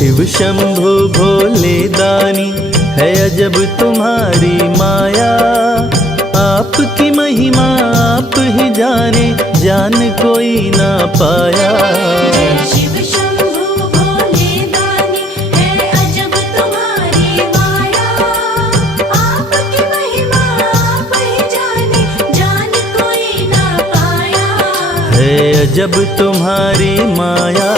शिव शंभु भोले दानी है अजब तुम्हारी माया। आपकी महिमा आप ही जाने, जान कोई ना पाया। शिव शंभु भोले दानी है अजब तुम्हारी माया। आपकी महिमा आप ही जाने, जान कोई ना पाया। है अजब तुम्हारी माया।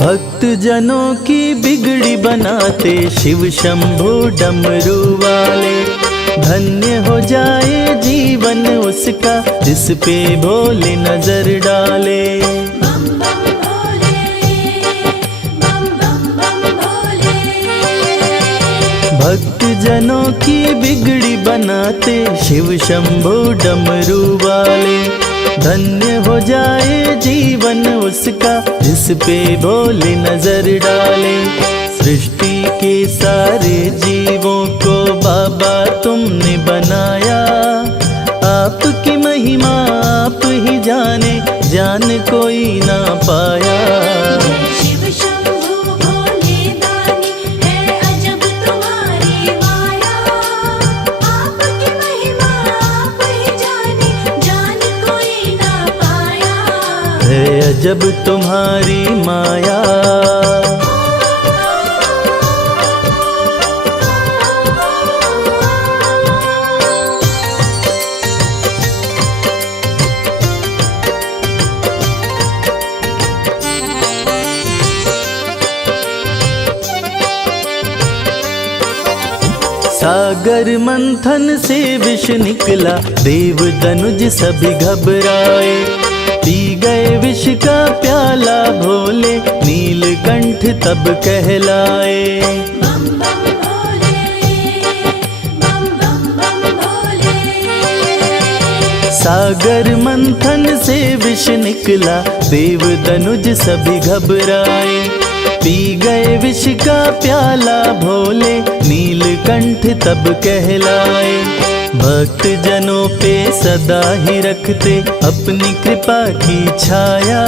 भक्त जनों की बिगड़ी बनाते शिव शंभु डमरू वाले। धन्य हो जाए जीवन उसका जिस पे भोले नजर डाले। बम बम भोले, बम बम बम भोले। भक्त जनों की बिगड़ी बनाते शिव शंभु डमरू वाले। धन्य हो जाए जीवन उसका जिस पे भोले नजर डाले। सृष्टि के सारे जीवों को बाबा तुमने बनाया। आपकी महिमा आप ही जाने, जान कोई ना पाया। शिव शंभु भोले दानी है अजब तुम्हारी माया। आपकी महिमा आप ही जाने, जान कोई ना पाया। है अजब तुम्हारी माया। सागर मंथन से विष निकला, देव दनुज सभी घबराए। पी गए विष का प्याला भोले, नीलकंठ तब कहलाए। बम बम भोले, बम बम बम भोले। सागर मंथन से विष निकला, देव दनुज सभी घबराए। पी गए विष का प्याला भोले, नीलकंठ तब कहलाए। भक्त जनों पे सदा ही रखते अपनी कृपा की छाया।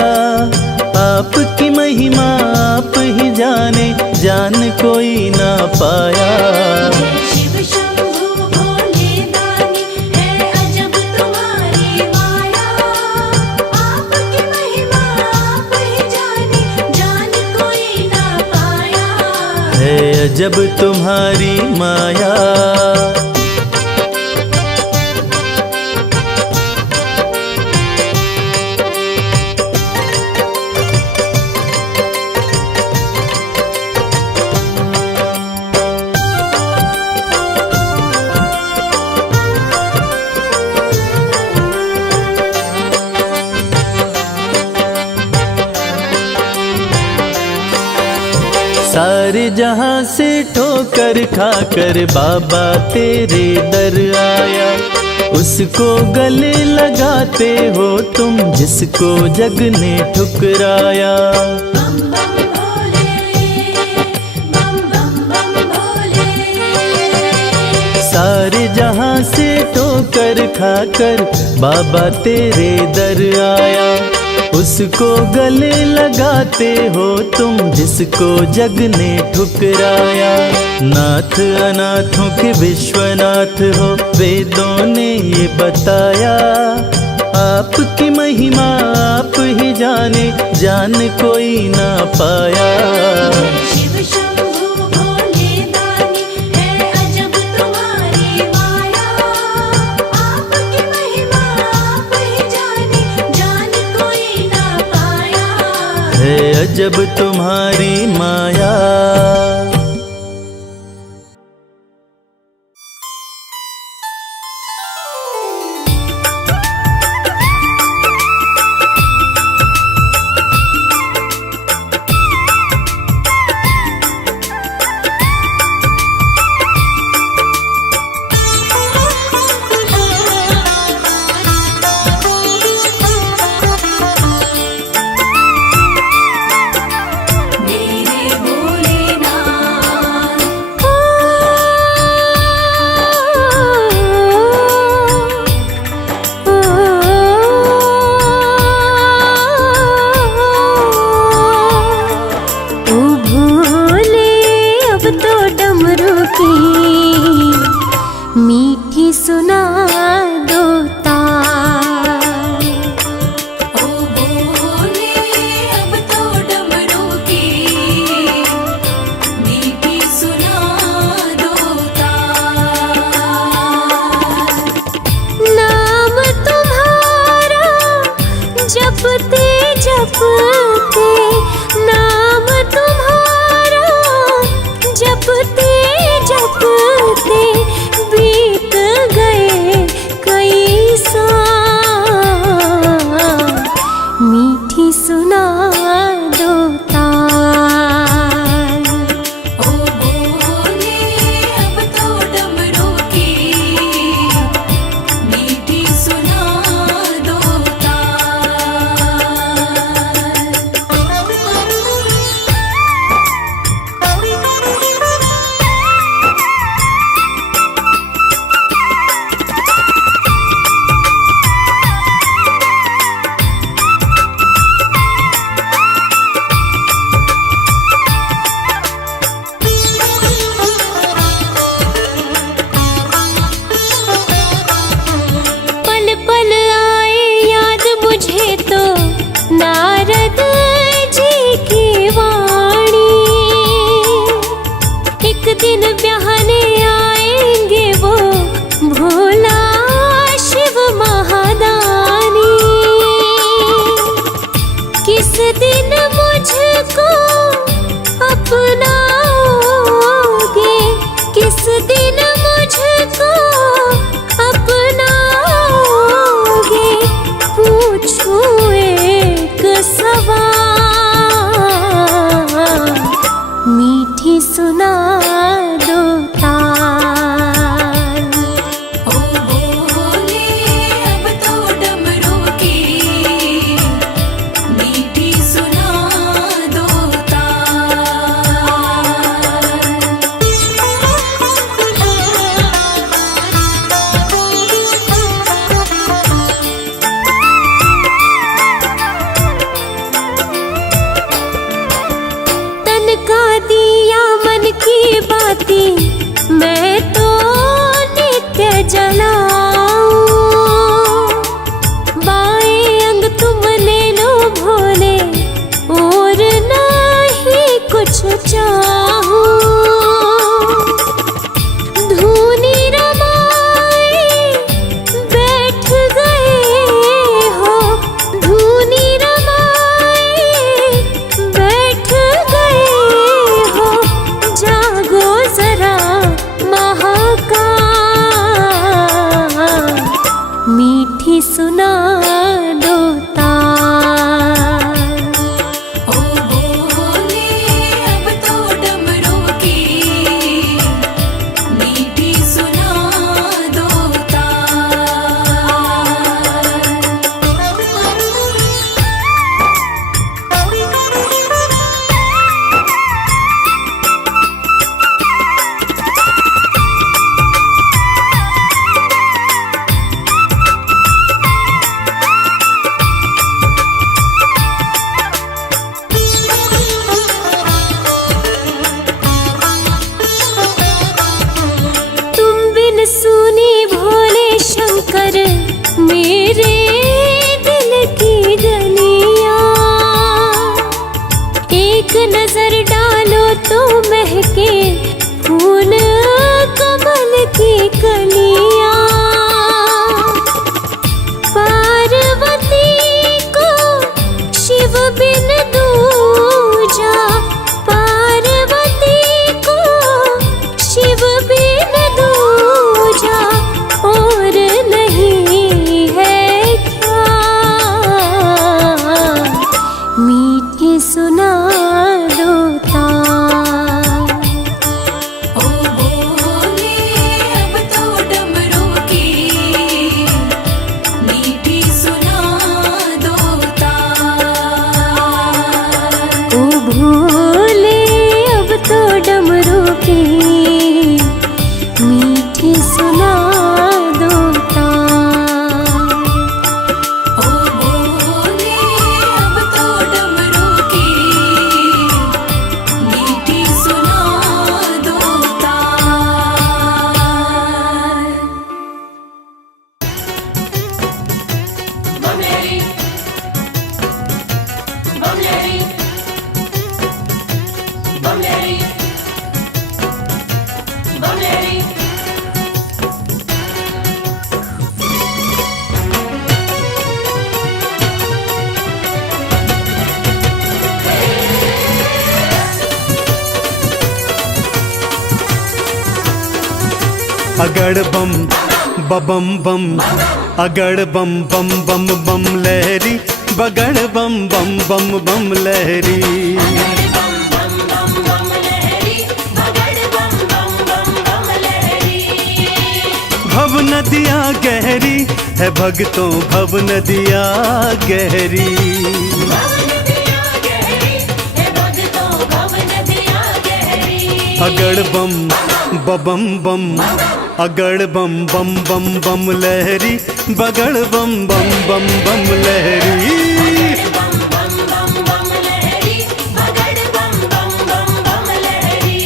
आपकी महिमा आप ही जाने, जान कोई ना पाया। शिव शंभु भोले दानी है अजब तुम्हारी माया। आपकी महिमा आप ही जाने, जान कोई ना पाया। है अजब तुम्हारी माया। सारे जहां से ठोकर खाकर बाबा तेरे दर आया। उसको गले लगाते हो तुम जिसको जग ने ठुकराया। बम बम भोले, बम बम बम भोले। सारे जहां से ठोकर खाकर बाबा तेरे दर आया। उसको गले लगाते हो तुम जिसको जग ने ठुकराया। नाथ अनाथों के विश्वनाथ हो, वेदों ने ये बताया। आपकी महिमा आप ही जाने, जान कोई ना पाया। शिव शंभु भोले दानी है अजब तुम्हारी माया। आपकी महिमा आप ही जाने, जान कोई ना पाया। है अजब तुम्हारी माया। तो डमरू की मीठी सुना दो तार। ओ बोले अब तो डमरू की मीठी सुना दो तार। नाम तुम्हारा जपते जपते, नाम तुम्हारा जपते जपते बीत गए कई साल। मीठी सुना दो तार। ओ बोले अब तो डमरू की मीठी सुना दो पल पल आए याद मुझे तो नारद जी की वाणी। एक दिन ब्याहने आएंगे वो भोला शिव महादानी। किस दिन मुझको अपनाओगे, किस दिन मुझको अपनाओगे, पूछूं एक सवाल। मीठी सुना दो तार। ओ बोले अब तो डमरू की मीठी सुना दो तन का दिया मन की बाती मैं तो नित्य जलाऊं। बाएं अंग तुम ले लो भोले और नहीं कुछ चाहूं। धूनी रमाए बैठ गए हो, धूनी रमाए बैठ गए हो, जागो जरा महाकाल। मीठी सुना दो तार। ओ बोले अब तो बम लहरी अगड़ बम बम बम अगड़ बम बम बम बम लहरी बगड़ बम बम बम बम लहरी बम बम बम बम लहरी बगड़ बम बम बम बम लहरी भव नदिया गहरी है भक्तों भव नदिया गहरी भव नदिया गहरी है भक्तों भव नदिया गहरी अगड़ बम बम बम अगड़ बम बम बम बम लहरी बगड़ बम बम बम बम लहरी बम बम बम बम लहरी बगड़ बम बम बम बम लहरी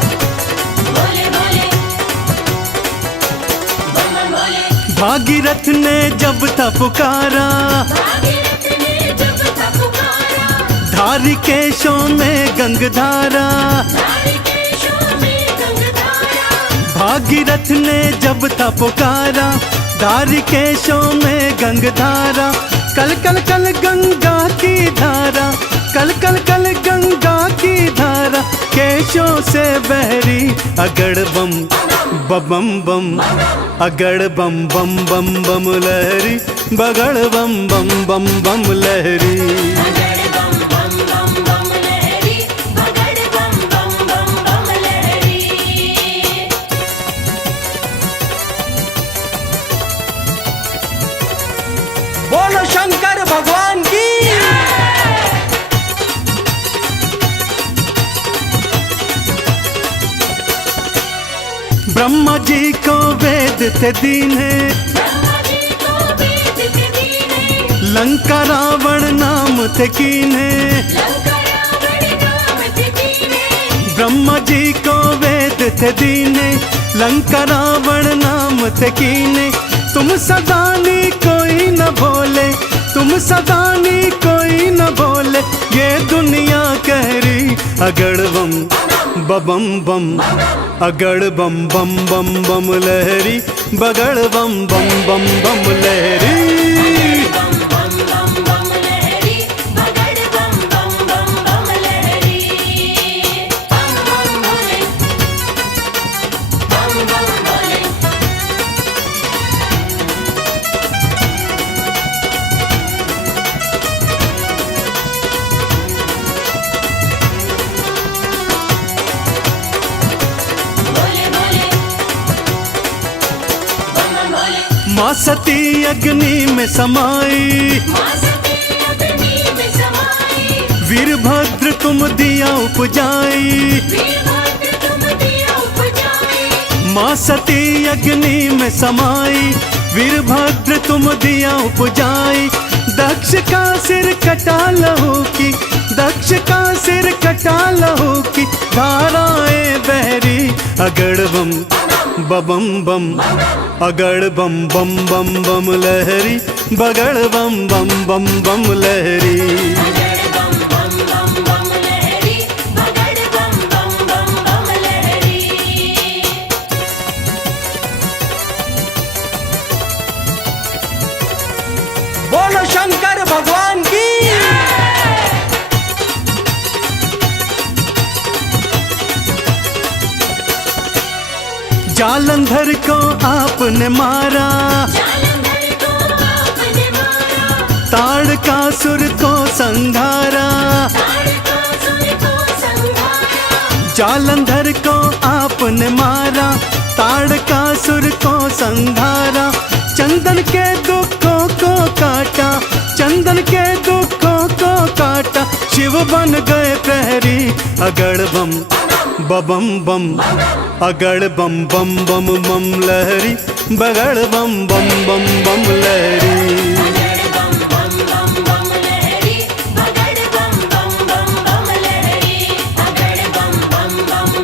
बोले बोले बम बम बोले भागीरथ ने जब था पुकारा भागीरथ ने जब था पुकारा धारी केशों में गंगधारा धारिकेशों में गंगधारा भागीरथ ने जब था पुकारा धारी केशों में गंगधारा कल कल कल गंगा की धारा कल कल कल गंगा की धारा केशों से बहरी अगड़ बम बम बम अगड़ बम बम बम बम लहरी बगड़ बम बम बम बम लहरी बगड़ बम बम बम बम लहरी बगड़ बम बम बम बम लहरी बोलो शंकर भगवान की ब्रह्मा जी को वेद थे दीने ब्रह्मा जी को वेद थे दीने लंका रावण नाम थे कीने लंका रावण नाम थे दीने ब्रह्मा जी को वेद थे दीने लंका रावण नाम थे कीने तुम सदानी कोई न भोले तुम सदानी कोई न भोले ये दुनिया कह रही अगड़ बम बम बम अगड़ बम बम बम बम लहरी बगड़ बम बम बम बम लहरी बम बम बम बम लहरी बगड़ बम बम बम बम लहरी बम बम भोले बम बम भोले बोले बोले बम बम बोले माँ सती अग्नि में समाई माँ सती अग्नि में समाई वीरभद्र तुम दिया उपजाई वीरभद्र तुम दिया उपजाई माँ सती अग्नि में समाई वीरभद्र तुम दिया उपजाई दक्ष का सिर कटा लहू की दक्ष का सिर कटा लहू की धाराएं बहरी अगड़ बम बम बम अगड़ बम बम बम बम लहरी बगड़ बम बम बम बम लहरी बगड़ बम बम बम बम लहरी बगड़ बम बम बम बम लहरी बोलो शंकर भगवान की जालंधर को आपने मारा जालंधर को आपने मारा ताड़कासुर को संघारा ताड़कासुर को संहारा जालंधर को आपने मारा ताड़कासुर को संघारा चंदन के दुखों को काटा चंदन के दुखों को काटा शिव बन गए प्रहरी अगड़ बम बम बम अगड़ बम बम बम बम लहरी बगड़ बम बम बम बम लहरी बगड़ बम बम बम बम लहरी बगड़ बम बम बम बम लहरी बगड़ बम बम बम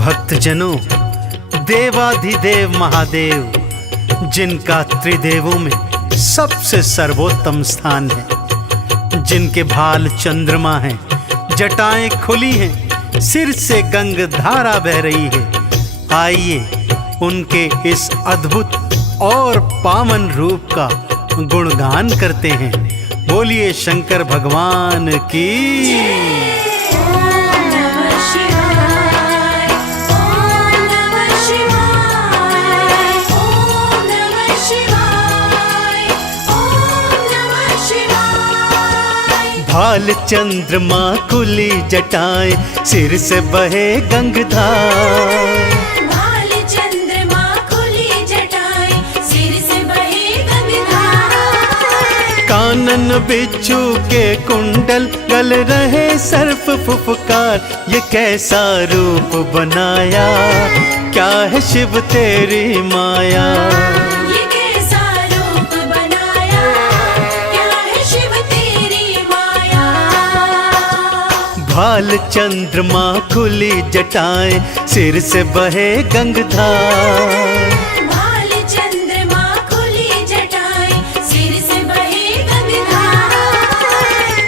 भक्तजनों, देवाधिदेव महादेव जिनका त्रिदेवों में सबसे सर्वोत्तम स्थान है, जिनके भाल चंद्रमा हैं, जटाएं खुली हैं, सिर से गंग धारा बह रही है, आइए उनके इस अद्भुत और पावन रूप का गुणगान करते हैं। बोलिए शंकर भगवान की। ओम नमः शिवाय, ओम नमः शिवाय, ओम नमः शिवाय, ओम नमः शिवाय। भाल चंद्रमा खुली जटाएं, सिर से बहे गंगधार। भाल चंद्रमा खुली जटाएं, सिर से बहे गंगाधार। कानन बिच्छू के कुंडल, गल रहे सर्प फुफकार। ये कैसा रूप बनाया, क्या है शिव तेरी माया। ये कैसा रूप बनाया, क्या है शिव तेरी माया। भाल चंद्रमा खुली जटाएं, सिर से बहे गंगधार। भाल चंद्रमा खुली जटाएं, सिर से बहे गंगाधार।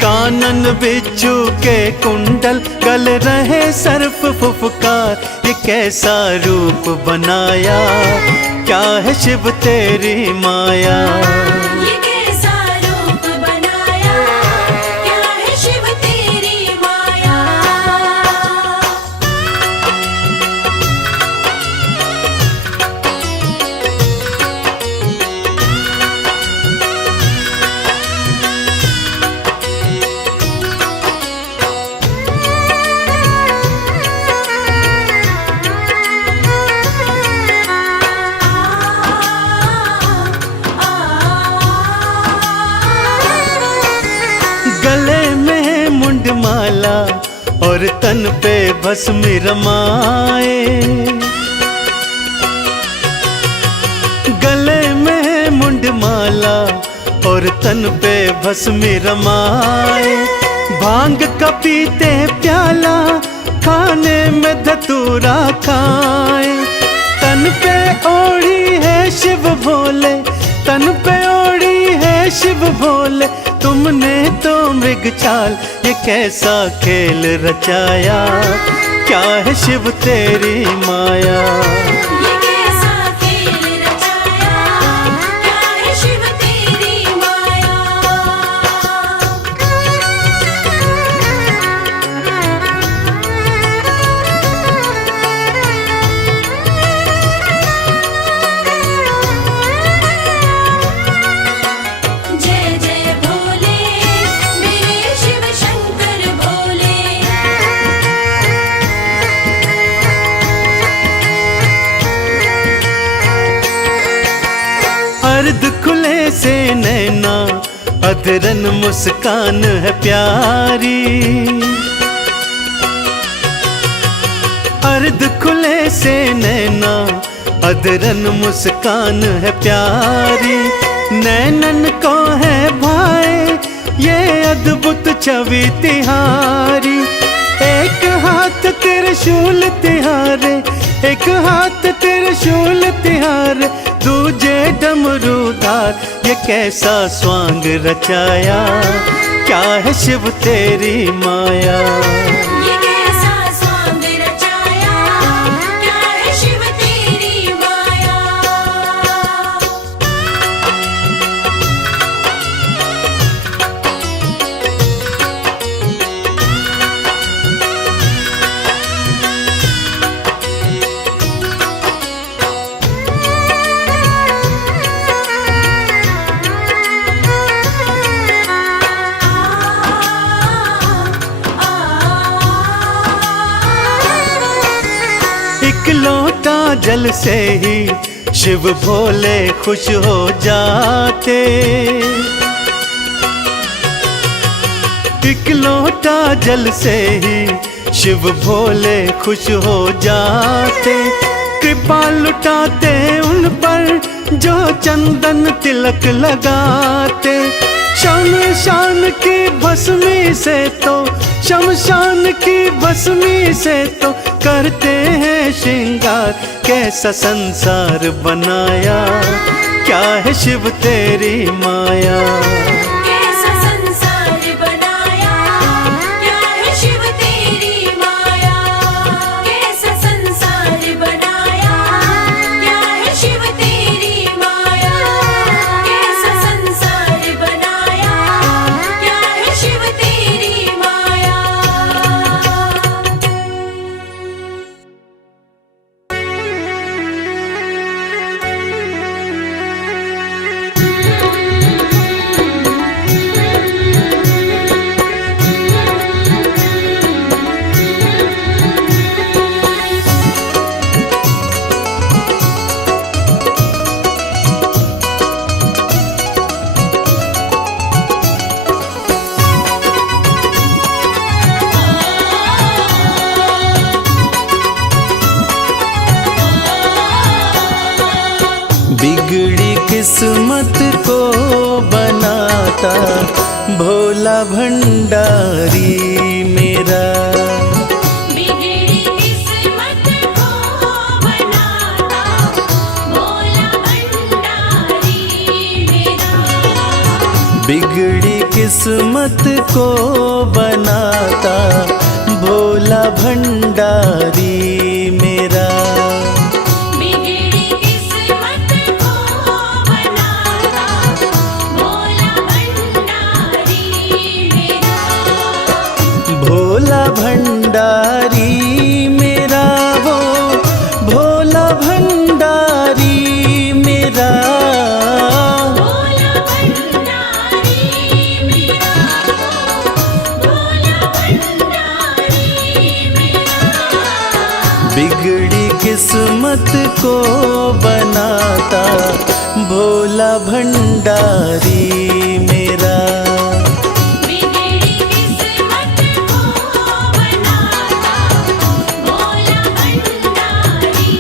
कानन बिच्छू के कुंडल, गल रहे सर्प फुफकार। ये कैसा रूप बनाया, क्या है शिव तेरी माया। ये कैसा रूप बनाया, क्या है शिव तेरी माया। गले में मुंडमाला और तन पे भस्म रमाए। गले में मुंडमाला और तन पे भस्म रमाए। भांग का पीते प्याला, खाने में धतूरा खाए। तन पे ओढ़ी है शिव भोले, तन पे ओढ़ी है शिव भोले। तुमने तो मृग चाल, ये कैसा खेल रचाया, क्या है शिव तेरी माया। ये कैसा खेल रचाया, क्या है शिव तेरी माया। जय जय भोले, मेरे शिव शंकर भोले। अर्ध खुले से नैना, अधरन मुस्कान है प्यारी। अर्ध खुले से नैना, अधरन मुस्कान है प्यारी। नैनन को है भाई ये अद्भुत छवि तिहारी। एक हाथ त्रिशूल तिहारे, एक हाथ त्रिशूल तिहारे, दूजे डमरूधार। ये कैसा स्वांग रचाया, क्या है शिव तेरी माया। ये कैसा स्वांग रचाया, क्या है शिव तेरी माया। एक लोटा जल से ही शिव भोले खुश हो जाते। एक लोटा जल से ही शिव भोले खुश हो जाते। कृपा लुटाते उन पर जो चंदन तिलक लगाते। शमशान की भस्मी से तो, शमशान की भस्मी से तो करते हैं श्रृंगार। कैसा संसार बनाया, क्या है शिव तेरी माया। कैसा संसार बनाया, क्या है शिव तेरी माया। कैसा संसार बनाया, क्या है शिव तेरी माया। कैसा संसार बनाया, क्या है शिव तेरी माया। बिगड़ी किस्मत को बनाता भोला भंडारी मेरा। बिगड़ी किस्मत को बनाता भोला भंडारी मेरा। बिगड़ी किस्मत को बनाता भोला भंडारी मेरा। बिगड़ी किस्मत को बनाता भोला भंडारी मेरा। भोला भंडारी मेरा वो, भोला भंडारी मेरा। भोला भंडारी मेरा। भोला भंडारी मेरा। बिगड़ी किस्मत को बनाता भोला भंडारी मेरा। बिगड़ी किस्मत को बनाता भोला भंडारी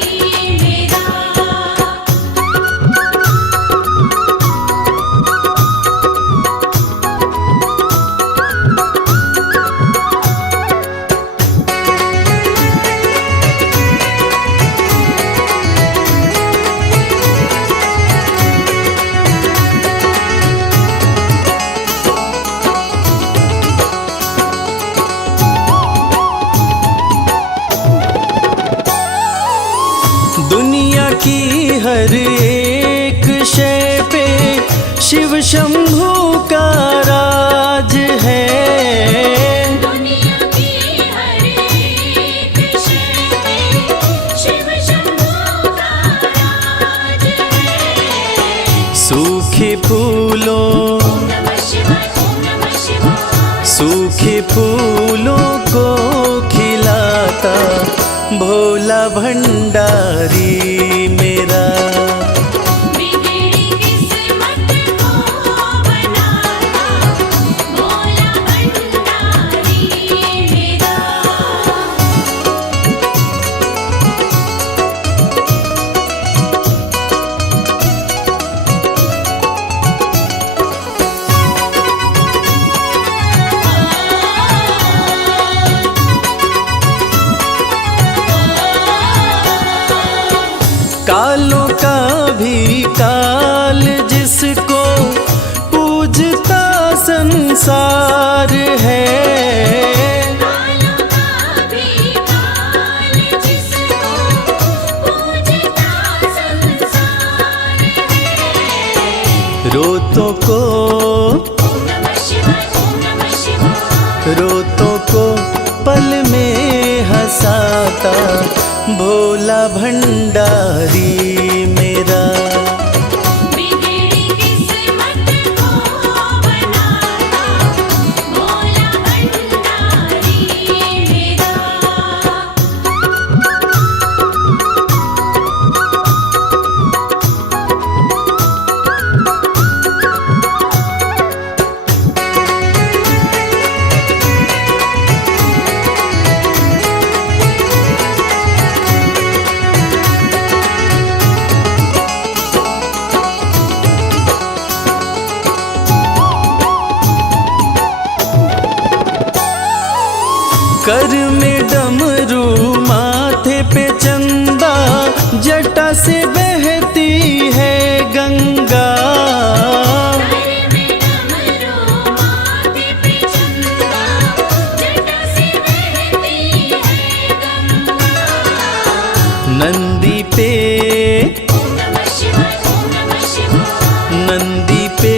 मेरा। दुनिया की हर एक शय पे शिव शंभू का राज है। दुनिया की हर एक शय पे शिव शंभू का राज है। सूखे फूलों, ओम नमः शिवाय, ओम नमः शिवाय। सूखे फूलों को खिलाता भोला भंडारी मेरा। बिगड़ी किस्मत को बनाता भोला भंडारी मेरा। कालों का भी काल जिसको पूजता संसार है। कालों का भी काल जिसको पूजता संसार है। रोतों को, ओम नमः शिवाय, ओम नमः शिवाय। रोतों को पल में हंसाता भोला भंडारी मेरा। बिगड़ी किस्मत को बनाता भोला भंडारी मेरा। कर में डमरू माथे पे चंदा, जटा से बहती है गंगा। नंदी पे नंदी पे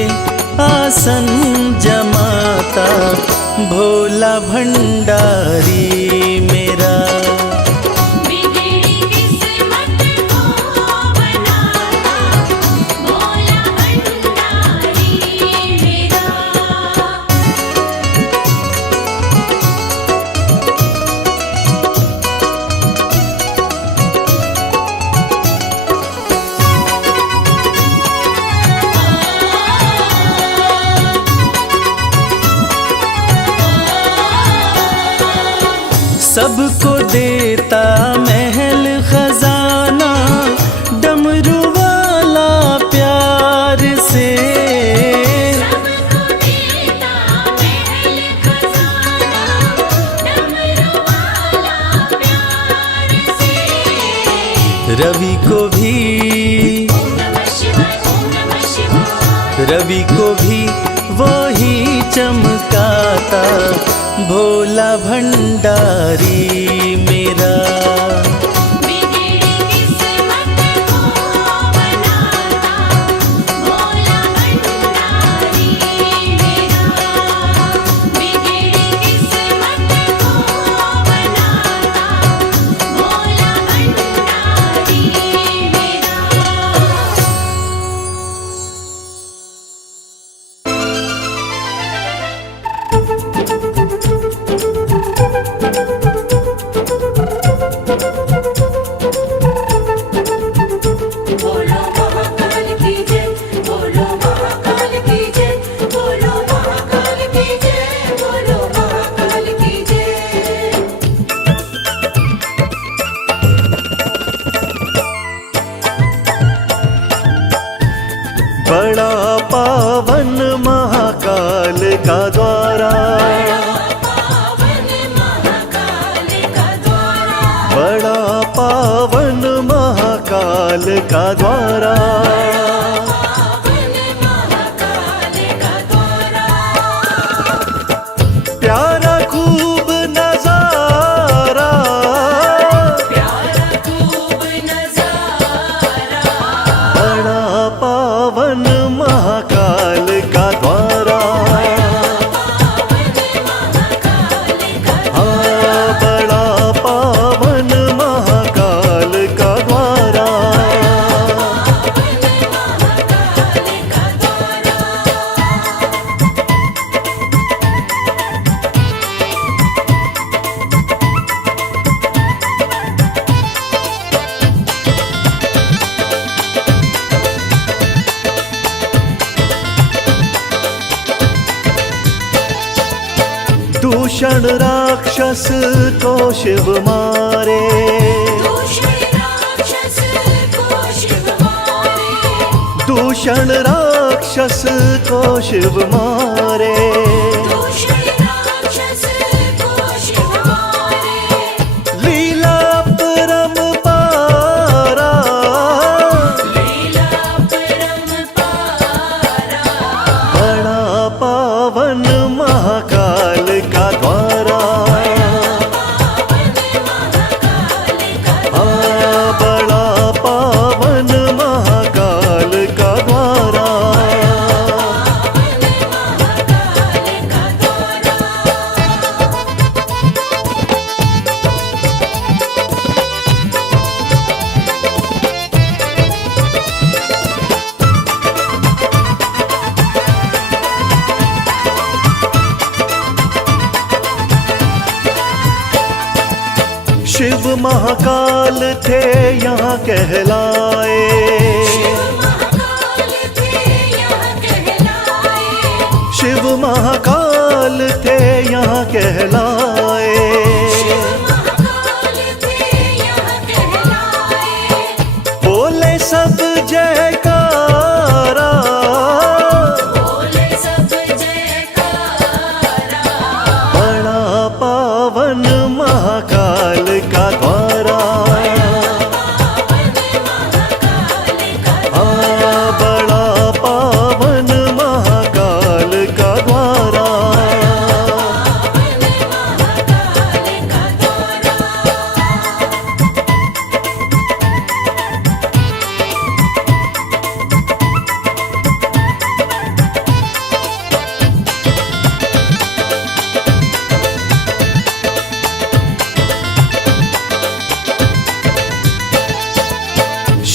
आसन जमाता भोला भंडारी मेरा। बिगड़ी किस्मत को बनाता भोला भंडारी मेरा। सबको देता महल खजाना, डमरू वाला प्यार से। सबको देता महल खजाना, डमरू वाला प्यार से। रवि को भी ओम नमः शिवाय, ओम नमः शिवाय। रवि को भी वही चमकाता भोला भंडारी मेरा। बिगड़ी किस्मत को बनाता भोला भंडारी मेरा। बिगड़ी किस्मत को बनाता भोला भंडारी मेरा। बोलो महाकाल की जय, बोलो महाकाल की जय, बोलो महाकाल की जय, बोलो महाकाल की जय। बड़ा पावन महाकाल का द्वारा, पावन महाकाल का द्वारा, बड़ा पावन महाकाल का द्वारा। पावन महाकाल का द्वारा। प्यारा खूब नजारा, प्यारा खूब नजारा। बड़ा पावन महाकाल का द्वारा। हाँ, बड़ा पावन महाकाल का द्वारा। दूषण राक्षस को शिव मारे, दूषण राक्षस को शिव मारे। दूषण राक्षस को शिव मारे। दूषण राक्षस को शिव मारे। लीला परम्पारा, लीला परम्पारा। बड़ा पावन महाकाल का द्वारा। हाँ, बड़ा पावन महाकाल का द्वारा। शिव महाकाल थे यहाँ कहलाए, महाकाल थे यहाँ कहलाए। शिव महाकाल थे यहाँ कहलाए। महाकाल थे यहाँ कहलाए। बोले सब जयकारा, बोले सब जयकारा। बड़ा पावन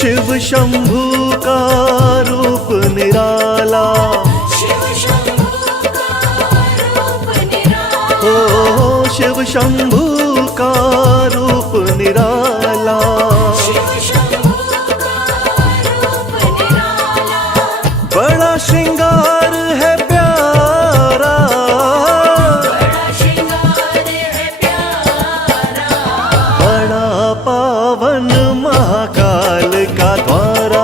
शिव शंभू का रूप निराला, शिव शंभू का रूप निराला, ओ शिव शंभू का रूप निराला। शिव शंभू का रूप निराला, बड़ा श्रृंगार है प्यारा, बड़ा श्रृंगार है प्यारा, बड़ा पावन महाकाल का द्वारा,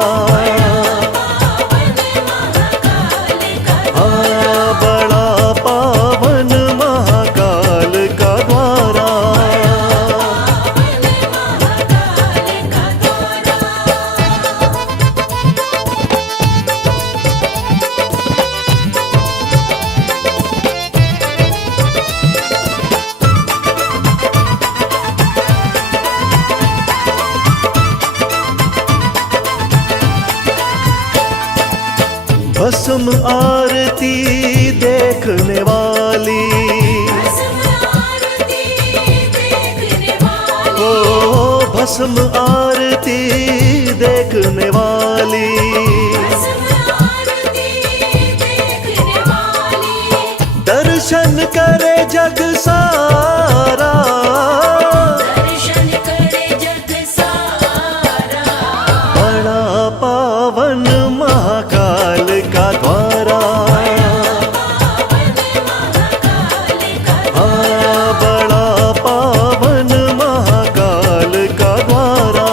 हाँ बड़ा पावन महाकाल का द्वारा। भस्म आरती देखने वाली, भस्म आरती देखने वाली, ओ भस्म आरती देखने वाली, भस्म आरती देखने वाली, दर्शन करे जग सारा, दर्शन करे जग सारा, बड़ा पावन महाकाल का द्वारा, हाँ बड़ा पावन महाकाल का द्वारा।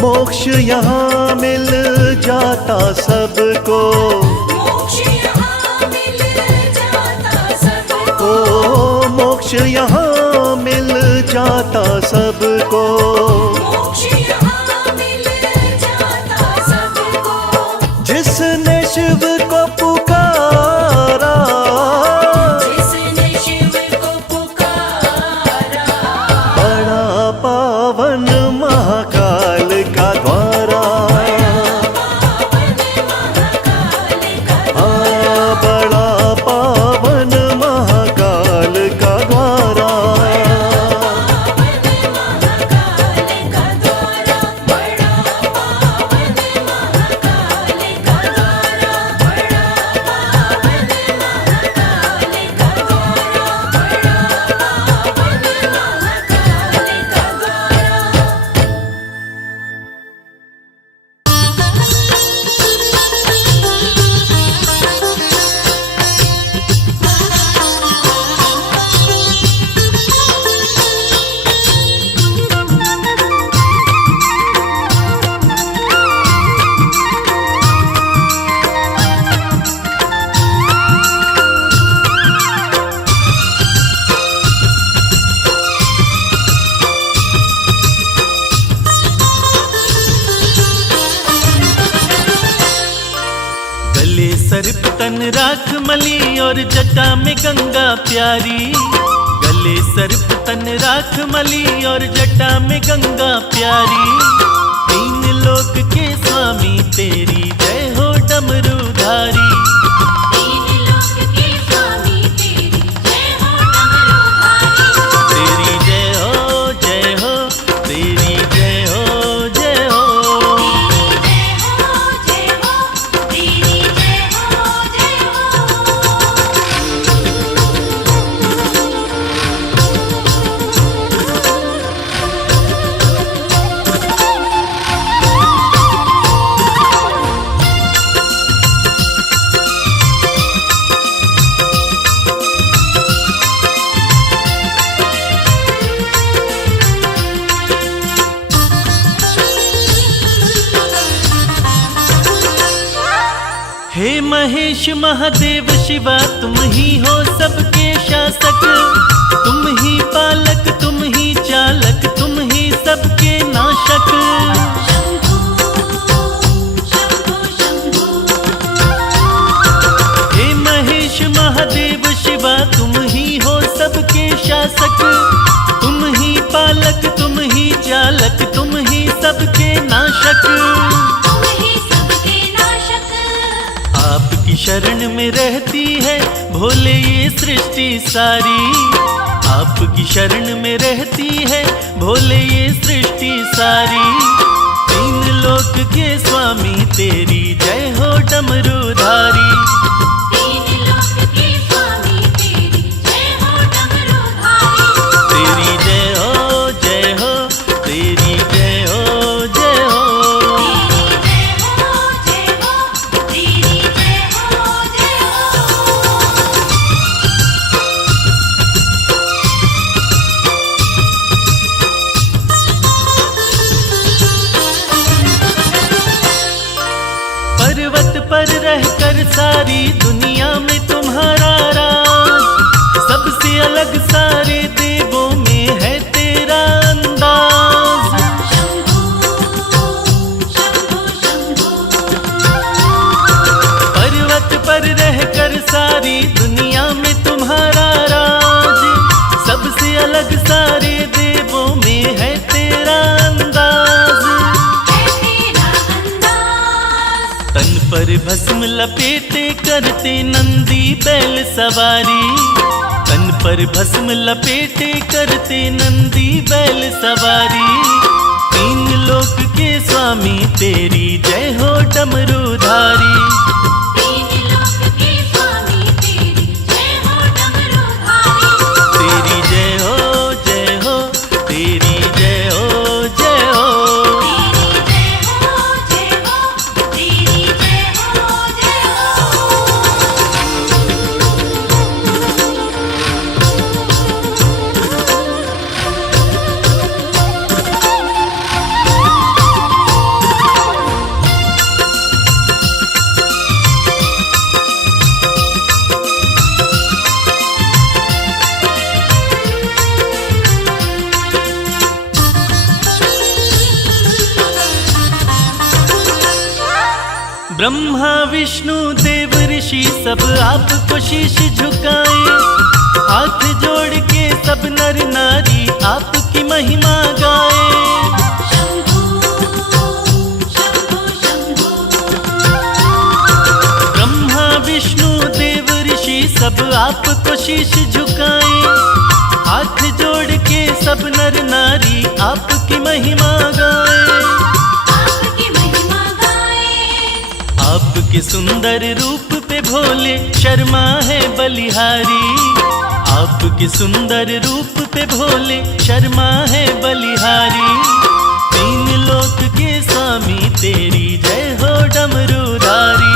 मोक्ष यहाँ मिल जाता सबको, मोक्ष यहाँ मिल जाता सबको, ओ मोक्ष यहाँ मिल जाता सबको, मोक्ष यहाँ मिल जाता सबको, जिसने शिव को पुकारा, जिसने शिव को पुकारा, बड़ा पावन महाकाल का द्वारा, हाँ बड़ा पावन महाकाल का द्वारा। सर्प तन राख मली और जटा में गंगा प्यारी, गले सर्प तन राख मली और जटा में गंगा प्यारी। तीन लोक के स्वामी तेरी जय हो डमरूधारी, तीन लोक के स्वामी तेरी जय हो डमरूधारी, तेरी जय हो जय हो, तेरी जय हो जय हो। जय हो जय हो, तेरी जय हो जय हो। हे महेश महादेव शिवा तुम ही हो सबके शासक, तुम ही पालक तुम ही चालक तुम ही सबके नाशक। शंभू शंभू शंभू, हे महेश महादेव शिवा तुम ही नाशक। तुम ही सबके नाशक। आपकी शरण में रहती है भोले ये सृष्टि सारी। आपकी शरण में रहती है भोले ये सृष्टि सारी। तीन लोक के स्वामी तेरी जय हो डमरूधारी। तीन लोक के स्वामी तेरी जय हो डमरूधारी। तेरी जय हो जय हो, तेरी जय हो जय हो। तेरी जय हो जय हो, तेरी जय हो जय हो। पर्वत पर रहकर सारी दुनिया में तुम्हारा राज। सबसे अलग सारे देवों में है तेरा अंदाज। शंभो शंभो शंभो। पर्वत पर रहकर सारी दुनिया में तुम्हारा राज। सबसे अलग सारे देवों में है तेरा अंदाज। है तेरा अंदाज। तन पर भस्म लपेटे करते नंदी बैल सवारी। तन पर भस्म लपेटे करते नंदी बैल सवारी। तीन लोक के स्वामी तेरी जय हो डमरूधारी। तीन लोक के स्वामी तेरी जय हो डमरूधारी। तेरी जय हो जय हो, तेरी जय हो जय हो। तेरी जय हो जय हो, तेरी जय हो जय ब्रह्मा विष्णु देव ऋषि सब आपको शीश झुकाए। हाथ जोड़ के सब नर नारी आपकी महिमा गाए। शंभो शंभो शंभो। ब्रह्मा विष्णु देव ऋषि सब आपको शीश झुकाए। हाथ जोड़ के सब नर नारी आपकी महिमा गाए। आपकी महिमा गाए। आपके सुंदर रूप पे भोले शर्मा है बलिहारी। आपके सुंदर रूप पे भोले शर्मा है बलिहारी। तीन लोक के स्वामी तेरी जय हो डमरूधारी।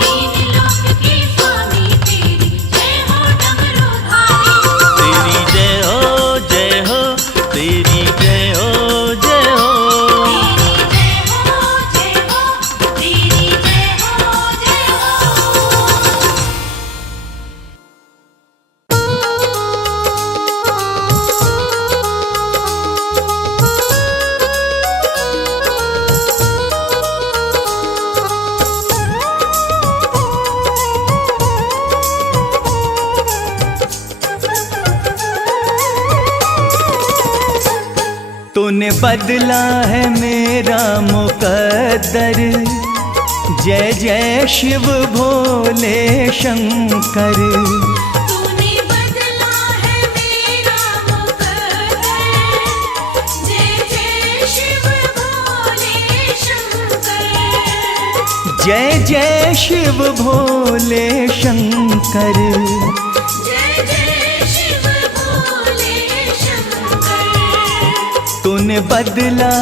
तीन लोक के स्वामी तेरी जय हो डमरूधारी। तेरी जय हो जय हो, तेरी जय हो जय हो। तेरी जय हो जय हो, तेरी जय हो जय हो। तूने बदला है मेरा मुकद्दर। जय जय शिव भोले शंकर। तूने बदला है मेरा मुकद्दर। जय जय शिव भोले शंकर। जय जय शिव भोले शंकर। जय जय शिव भोले शंकर। तूने बदला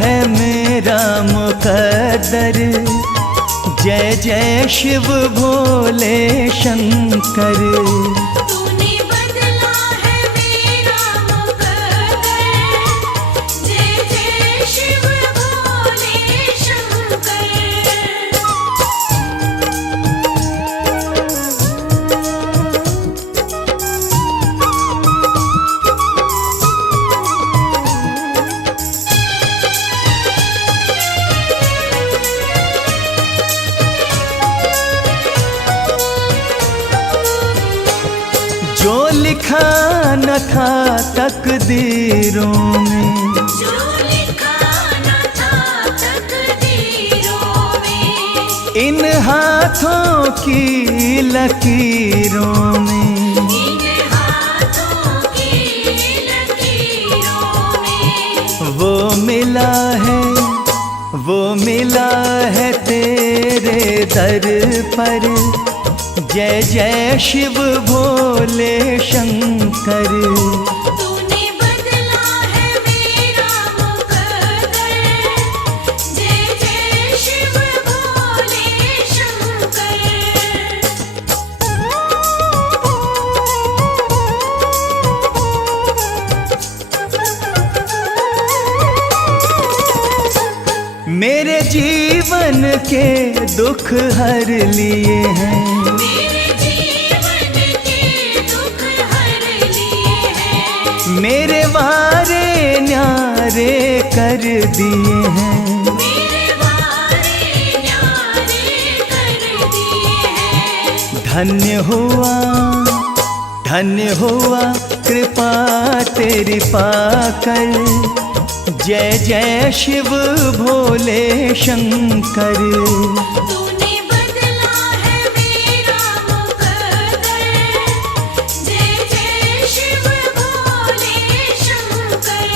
है मेरा मुकद्दर। जय जय शिव भोले शंकर। तूने बदला है मेरा मुकद्दर। जय जय शिव भोले शंकर। लिखा न था तकदीरों में, जो लिखा न था तकदीरों में, इन हाथों की लकीरों में, इन हाथों की लकीरों में, वो मिला है, वो मिला है तेरे दर पर। जय जय शिव भोले शंकर। तूने बदला है मेरा मुकद्दर, जय जय शिव भोले शंकर। मेरे जीवन के दुख हर लिए हैं, मेरे जीवन के दुख हर लिए हैं, मेरे वारे न्यारे कर दिए हैं। मेरे वारे न्यारे कर दिए हैं। धन्य हुआ कृपा तेरी पाकर। जय जय शिव भोले शंकर। तूने बदला है मेरा मुकद्दर, जय जय शिव भोले शंकर।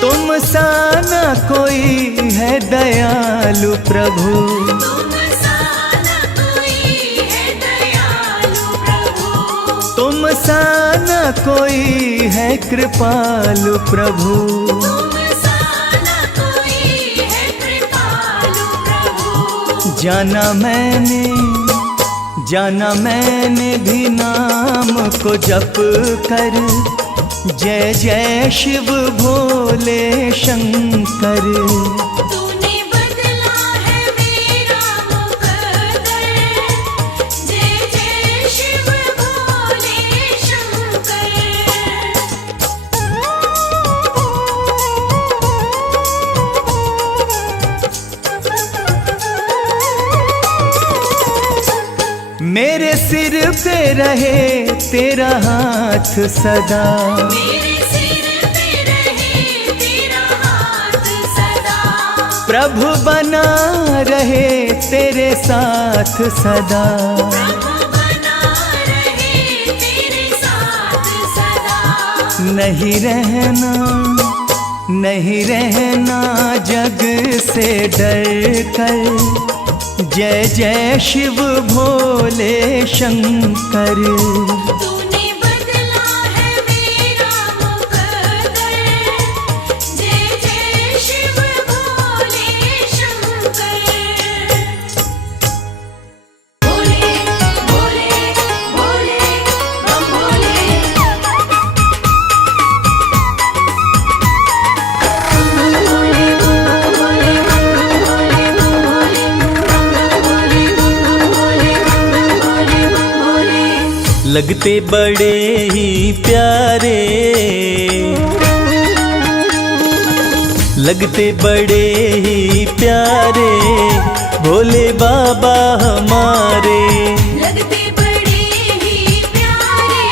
तुम सा न कोई है दयालु प्रभु, तुम सा न कोई है दयालु प्रभु, तुम सा न कोई है कृपालु प्रभु। तुम सा न कोई है कृपालु प्रभु। जाना मैंने भी नाम को जप कर। जय जय शिव भोले शंकर। तूने बदला है मेरा मुकद्दर, जय जय शिव भोले शंकर। मेरे सिर पे रहे तेरा हाथ सदा, मेरे सिर पे रहे तेरा हाथ सदा। प्रभु बना रहे तेरे साथ सदा। प्रभु बना रहे तेरे साथ सदा। नहीं रहना जग से डर कर। जय जय शिव भोले शंकर। तूने बदला है मेरा मुकद्दर, जय जय शिव भोले शंकर। भोले भोले भोले बम भोले। लगते बड़े ही प्यारे, लगते बड़े ही प्यारे भोले बाबा हमारे। लगते बड़े ही प्यारे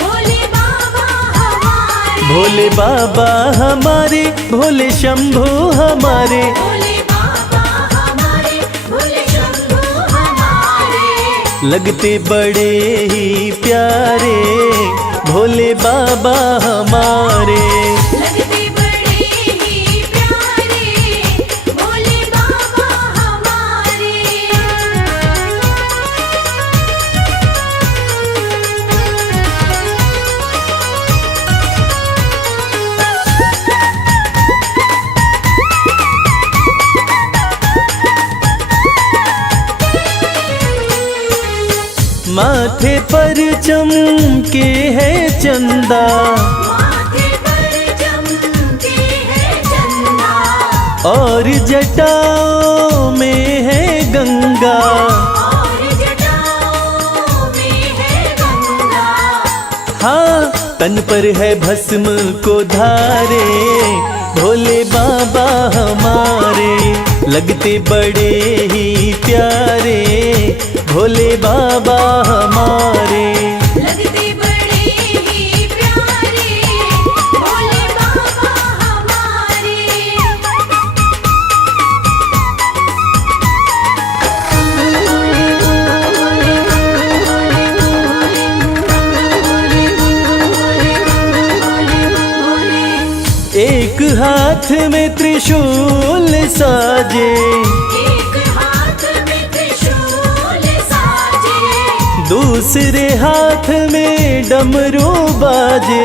भोले बाबा हमारे। भोले बाबा हमारे, भोले शंभू हमारे। भोले बाबा हमारे, भोले शंभू हमारे। लगते बड़े ही प्यारे भोले बाबा हमारे। लगते बड़े ही प्यारे भोले बाबा हमारे। माथे पर चमके है चंदा, माथे पर चमके है चंदा। और जटाओं में है गंगा। पर है भस्म को धारे, भोले बाबा हमारे लगते बड़े ही प्यारे, भोले बाबा हमारे। लगते बड़े ही प्यारे, भोले बाबा हमारे। एक हाथ में त्रिशूल साजे, एक हाथ में त्रिशूल साजे, दूसरे हाथ में डमरू बाजे,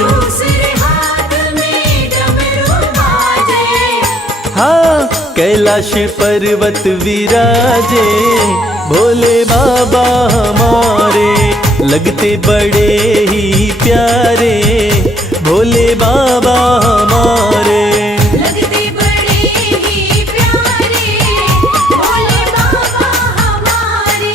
दूसरे हाथ में डमरू बाजे। हाँ कैलाश पर्वत विराजे, भोले बाबा हमारे लगते बड़े ही प्यारे, भोले बाबा हमारे। लगते बड़े ही प्यारे, भोले बाबा हमारे।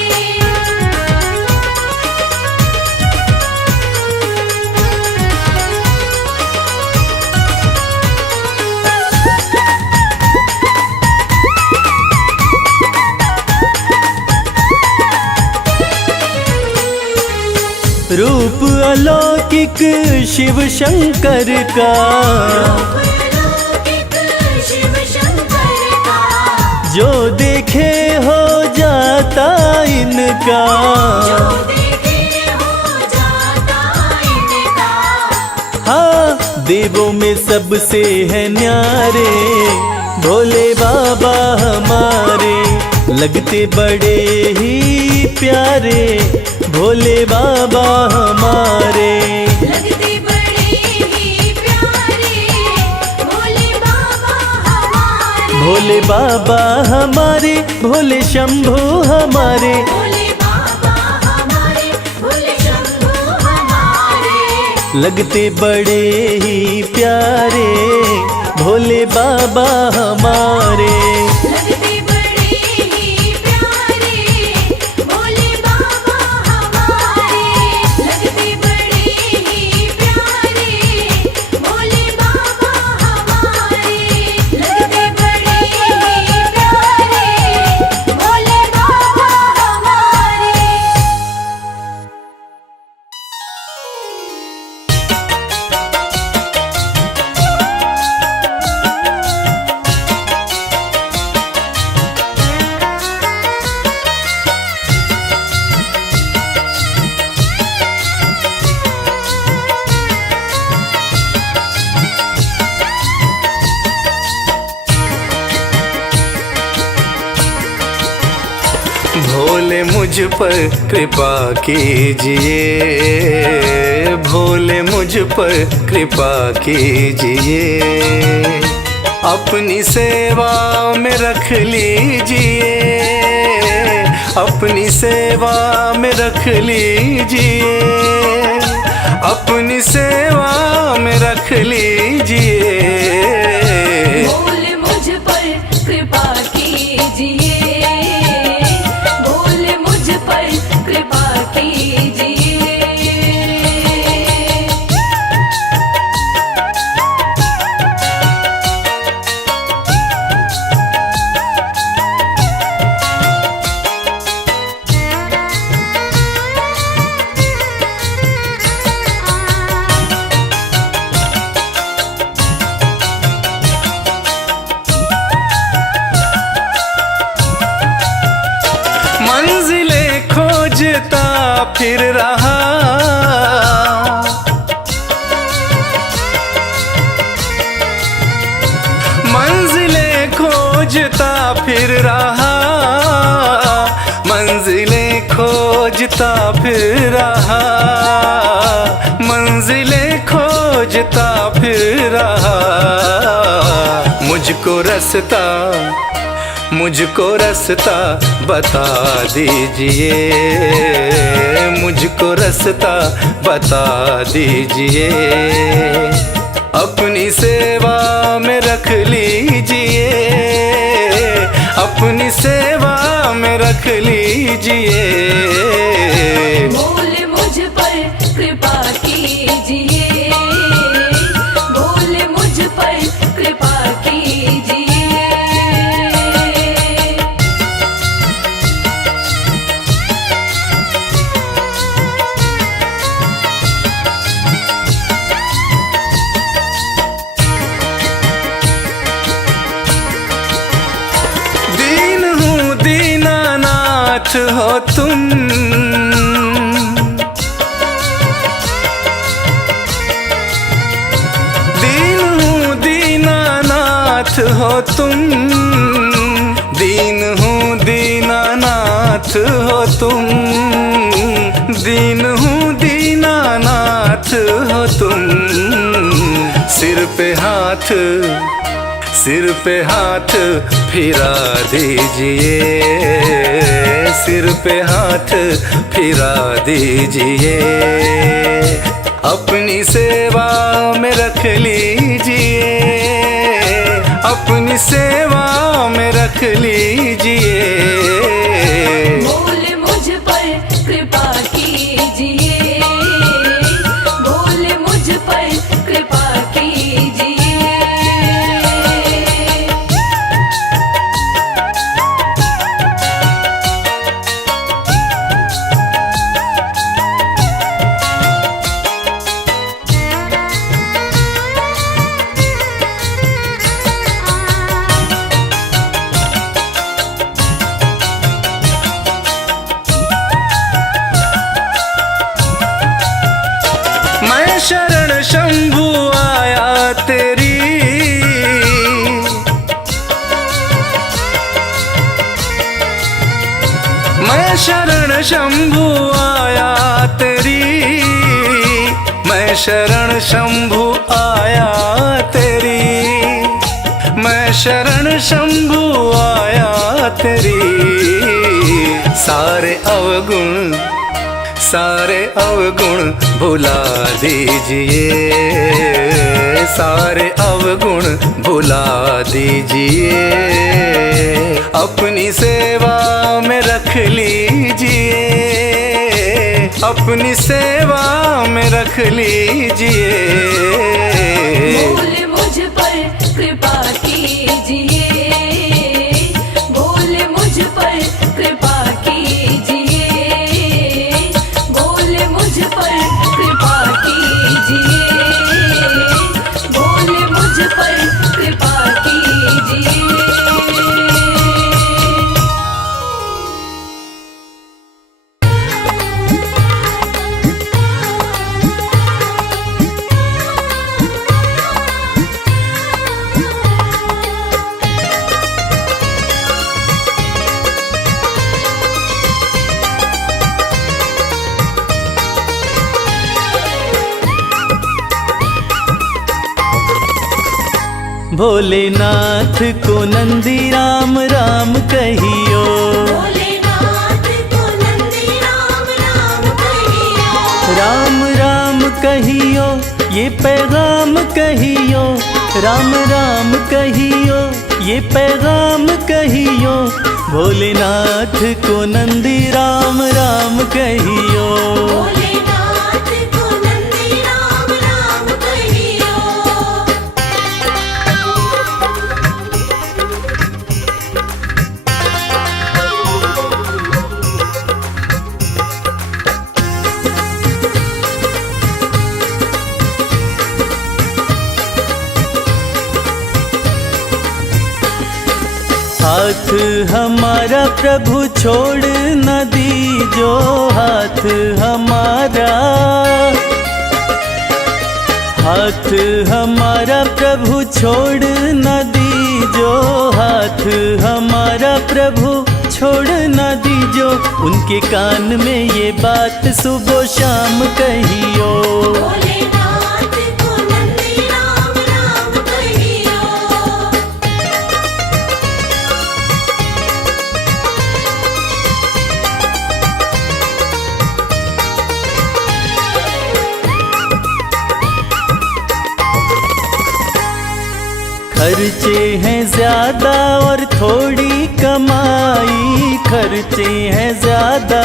रूप अलौकिक शिव शंकर का, अलौकिक शिव शंकर का, जो देखे हो जाता इनका, जो देखे हो जाता इनका। हाँ देवों में सबसे है न्यारे, भोले बाबा हमारे लगते बड़े ही प्यारे, भोले बाबा हमारे। लगते बड़े ही प्यारे, भोले बाबा हमारे। भोले बाबा हमारे, भोले शंभू हमारे, भोले बाबा हमारे, भोले शंभू हमारे। लगते बड़े ही प्यारे, भोले बाबा हमारे। लगते बड़े ही प्यारे, भोले बाबा हमारे। लगते बड़े ही प्यारे, भोले बाबा हमारे। लगते बड़े ही प्यारे, भोले बाबा हमारे। भोले मुझ पर कृपा कीजिए, भोले मुझ पर कृपा कीजिए, अपनी सेवा में रख लीजिए, अपनी सेवा में रख लीजिए, अपनी सेवा में रख लीजिए। भोले मुझ पर कृपा कीजिए, भोले मुझ पर कृपा कीजिए। मंजिलें खोजता फिर रहा, मंजिलें खोजता फिर रहा, मंजिलें खोजता फिर रहा, मंजिलें खोजता फिर रहा। मुझको रास्ता बता दीजिए, मुझको रास्ता बता दीजिए, अपनी सेवा में रख लीजिए, अपनी सेवा में रख लीजिए। भोले मुझ पर कृपा कीजिए, दीनानाथ हो तुम, दीन हूँ दीनानाथ हो तुम, दीन हूँ दीनानाथ हो तुम, दीन हूँ दीनानाथ हो तुम। सिर पे हाथ फिरा दीजिए, सिर पे हाथ फिरा दीजिए, अपनी सेवा में रख लीजिए, अपनी सेवा में रख लीजिए। बोल मुझ पर कृपा कीजिए, बोल मुझ पर कृपा कीजिए। मैं शरण शंभु आया तेरी, मैं शरण शंभु आया तेरी, मैं शरण शंभु आया तेरी, मैं शरण शंभु आया तेरी। सारे अवगुण भुला दीजिए, सारे अवगुण भुला दीजिए, अपनी सेवा में रख लीजिए, अपनी सेवा में रख लीजिए। बोल मुझ पर कृपा कीजिए, बोल मुझ पर कृपा कीजिए, बोल मुझ पर कृपा कीजिए, बोल मुझ पर कृपा कीजिए। भोलेनाथ को नंदी राम राम कहियो, भोलेनाथ को नंदी राम राम कहियो, राम राम कहियो ये पैगाम कहियो, राम राम कहियो ये पैगाम कहियो, भोलेनाथ को नंदी राम राम कहियो। भोलेनाथ को नंदी राम राम कहियो। हाथ हमारा प्रभु छोड़ न दीजो, हाथ हमारा, हाथ हमारा प्रभु छोड़ न दीजो, हाथ हमारा प्रभु छोड़ न दीजो, उनके कान में ये बात सुबह शाम कहियो। भोलेनाथ को नंदी राम राम कहियो। खर्चे हैं ज्यादा और थोड़ी कमाई, खर्चे हैं ज्यादा,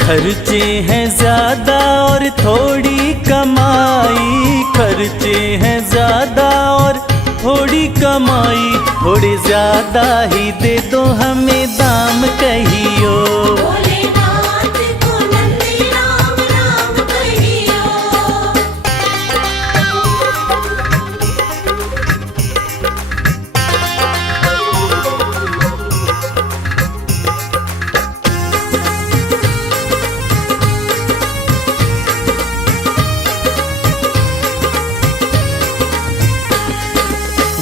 खर्चे हैं ज्यादा और थोड़ी कमाई, खर्चे हैं ज्यादा और थोड़ी कमाई, थोड़े ज्यादा ही दे दो हमें दाम कहियो। भोलेनाथ को नंदी राम राम कहियो।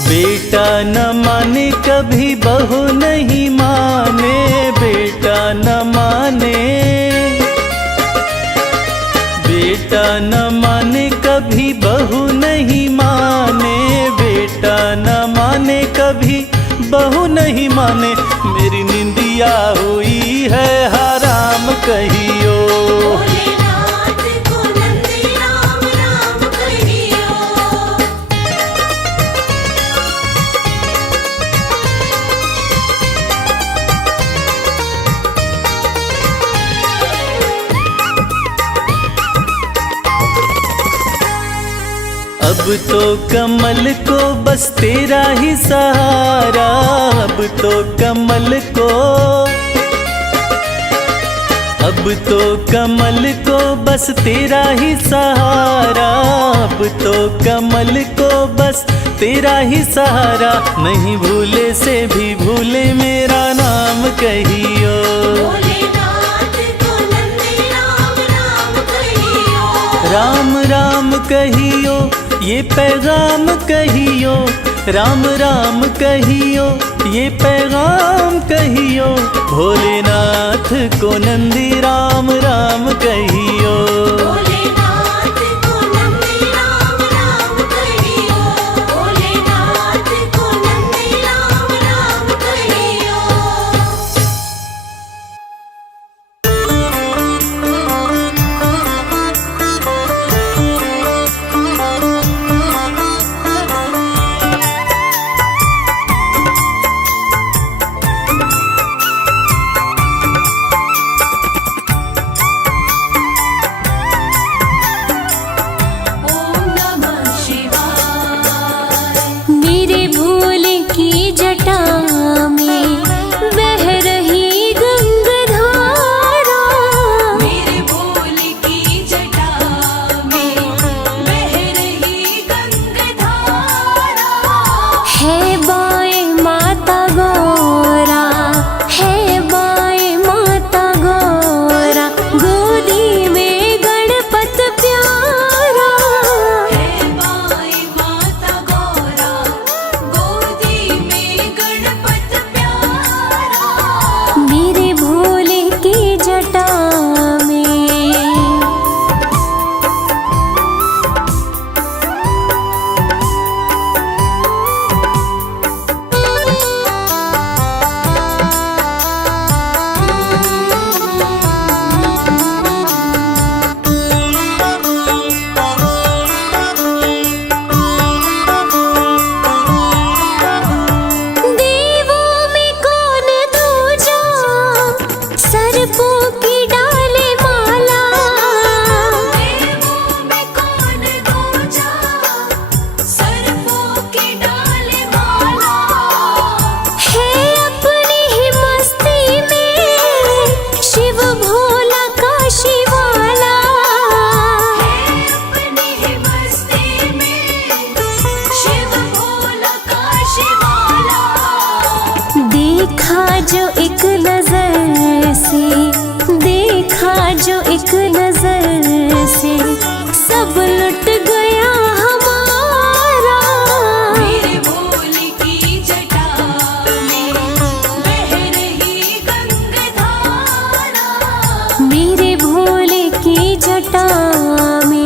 बेटा न माने कभी बहू नहीं माने, बेटा न माने, बेटा न माने कभी बहू नहीं माने, बेटा न माने कभी बहू नहीं माने। मेरी निंदिया हुई है हराम कहियो, भोलेनाथ को नंदी राम राम कहियो। अब तो कमल को बस तेरा ही सहारा, अब तो कमल को, अब तो कमल को बस तेरा ही सहारा, अब तो कमल को बस तेरा ही सहारा। नहीं भूले से भी भूले मेरा नाम कहियो, भोलेनाथ को नंदी राम राम कहियो। राम राम कहियो, ये पैगाम कहियो, राम राम कहियो, ये पैगाम कहियो। भोलेनाथ को नंदी राम राम कहियो, भोलेनाथ को नंदी राम राम कहियो। भोलेनाथ को नंदी राम राम कहियो। ओम नमः शिवाय। मेरे भोले की जटा में बह रही गंगाधारा, मेरे भोले की जटा में बह रही गंगाधारा। है बाएं माता गौरा, है बाएं माता गौरा, गोदी में गणपत प्यारा। है बाई माता गौरा, गोदी में गणपत प्यारा। मेरे भोले की जटा में देवों में कौन दूजा, सर्पों की डाले माला। देवों में कौन दूजा, सर्पों की डाले माला। है अपनी ही मस्ती में शिव भोला काशी वाला। है अपनी ही मस्ती में शिव भोला काशी वाला। देखा जो एक नजर से, देखा जो एक नजर से, सब लुट गया हमारा। मेरे भोले की जटा में बह रही गंगाधारा। मेरे भोले की जटा में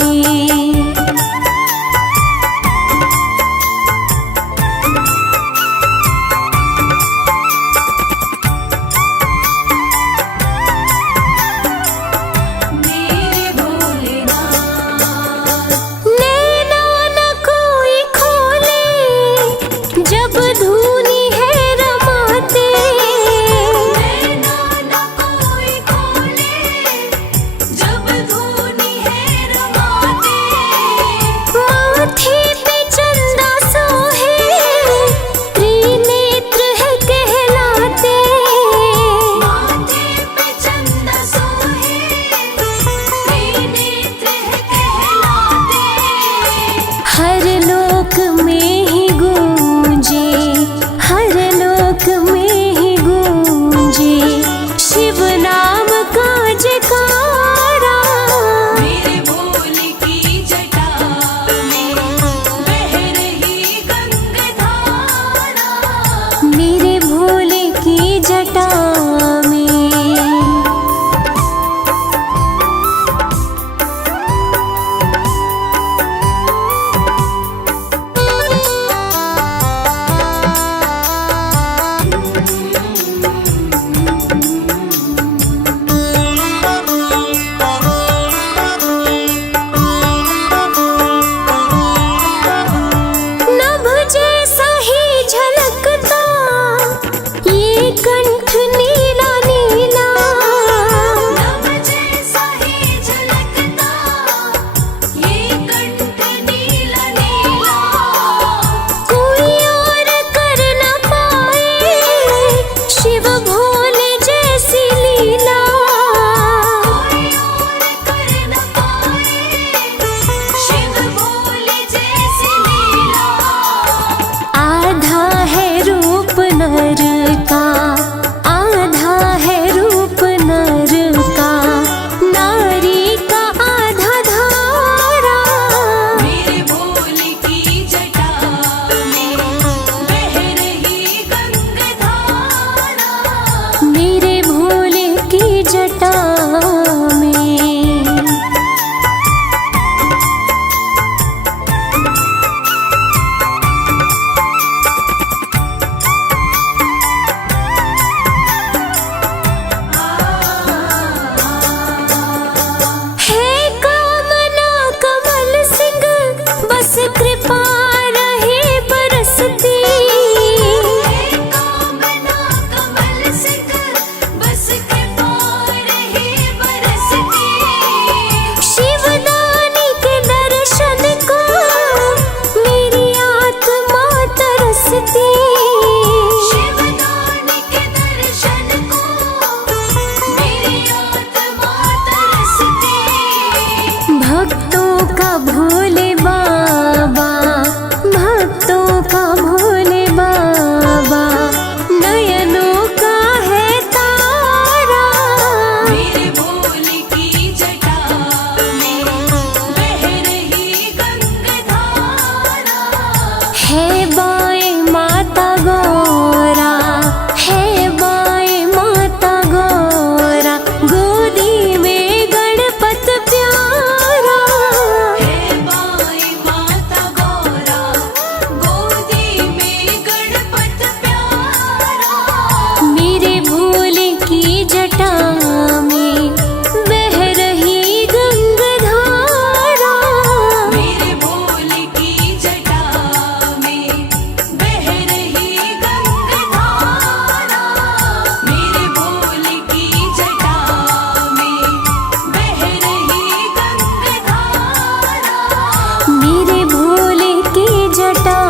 जटा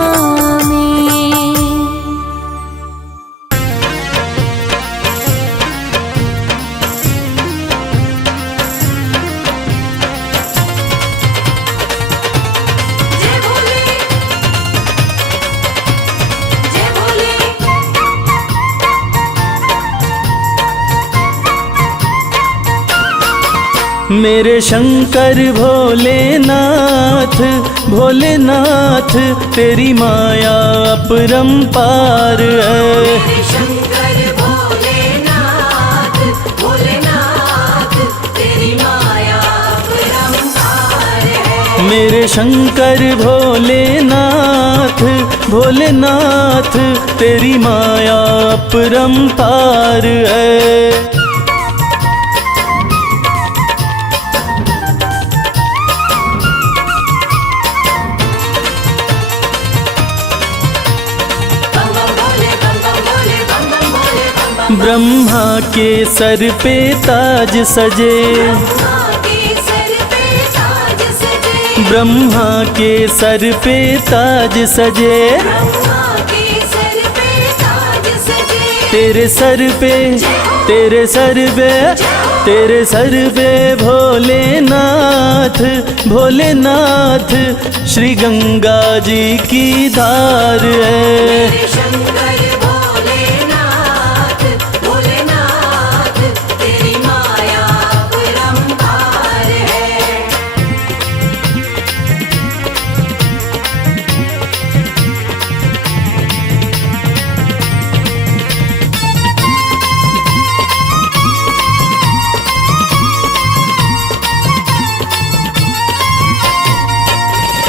में। जय भोले जय भोले मेरे शंकर भोलेनाथ भोलेनाथ तेरी माया अपरंपार है। मेरे शंकर भोलेनाथ भोलेनाथ तेरी माया अपरंपार है। मेरे शंकर भोलेनाथ भोलेनाथ तेरी माया अपरंपार है। बम बम भोले बम बम भोले बम बम भोले बम बम ब्रह्मा के सर पे ताज सजे, ब्रह्मा के सर पे ताज सजे, ब्रह्मा के सर पे ताज सजे, ब्रह्मा के सर पे ताज सजे। तेरे सर पे तेरे सर पे तेरे सर पे भोलेनाथ भोलेनाथ श्री गंगा जी की धार है। मेरे शंकर भोलेनाथ भोलेनाथ तेरी माया अपरंपार है।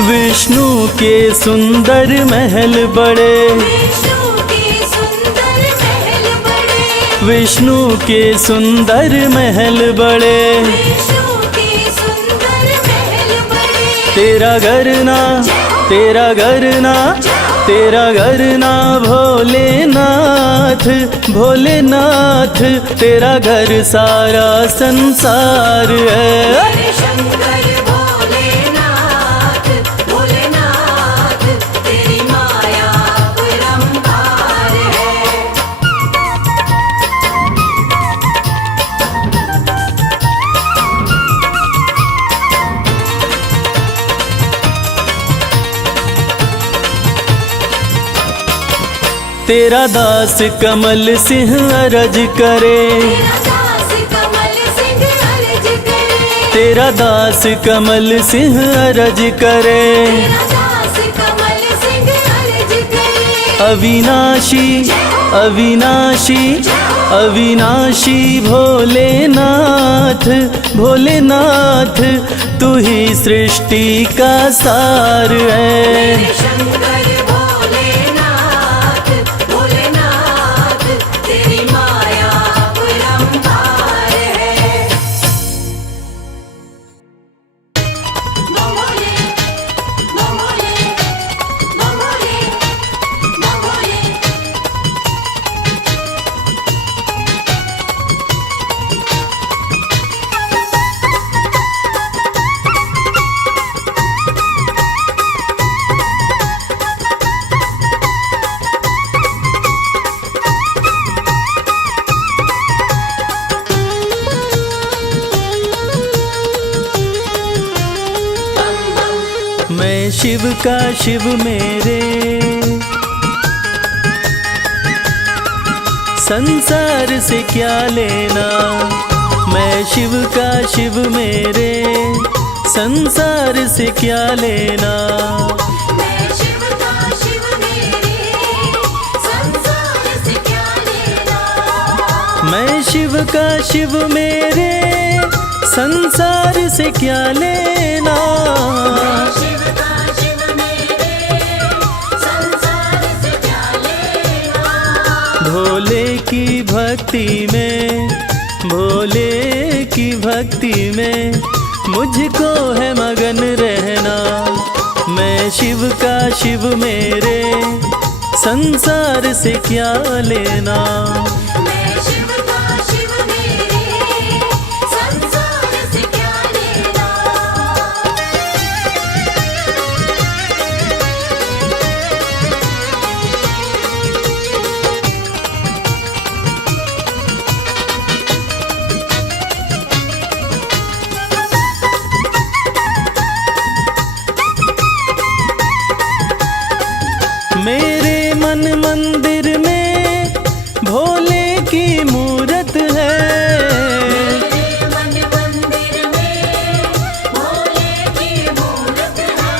विष्णु के सुंदर महल बड़े, विष्णु के सुंदर महल बड़े, विष्णु के सुंदर महल बड़े, विष्णु के सुंदर महल बड़े। तेरा घर ना तेरा घर ना तेरा घर ना भोलेनाथ भोलेनाथ तेरा घर सारा संसार है। मेरे शंकर भोलेनाथ भोलेनाथ तेरी माया अपरंपार है। तेरा दास कमल सिंह अरज करे, तेरा दास कमल सिंह अर्ज करे, तेरा दास कमल सिंह अरज करे। तेरा दास कमल सिंह अर्ज करे। अविनाशी अविनाशी अविनाशी भोलेनाथ भोलेनाथ तू ही सृष्टि का सार है। मेरे शंकर भोलेनाथ भोलेनाथ तेरी माया अपरंपार है। बम भोले बम भोले बम भोले बम भोले। मैं शिव का शिव मेरे संसार से क्या लेना। मैं शिव का शिव मेरे संसार से क्या लेना। मैं शिव का शिव मेरे संसार से क्या लेना। मैं शिव का शिव मेरे संसार से क्या लेना। शिव का शिव मेरे संसार से क्या लेना। भोले की भक्ति में भोले की भक्ति में मुझको है मगन रहना। मैं शिव का शिव मेरे संसार से क्या लेना। मैं शिव का शिव मेरे संसार से क्या लेना। मंदिर में भोले की मूरत है। मेरे मन मंदिर में भोले की मूरत है।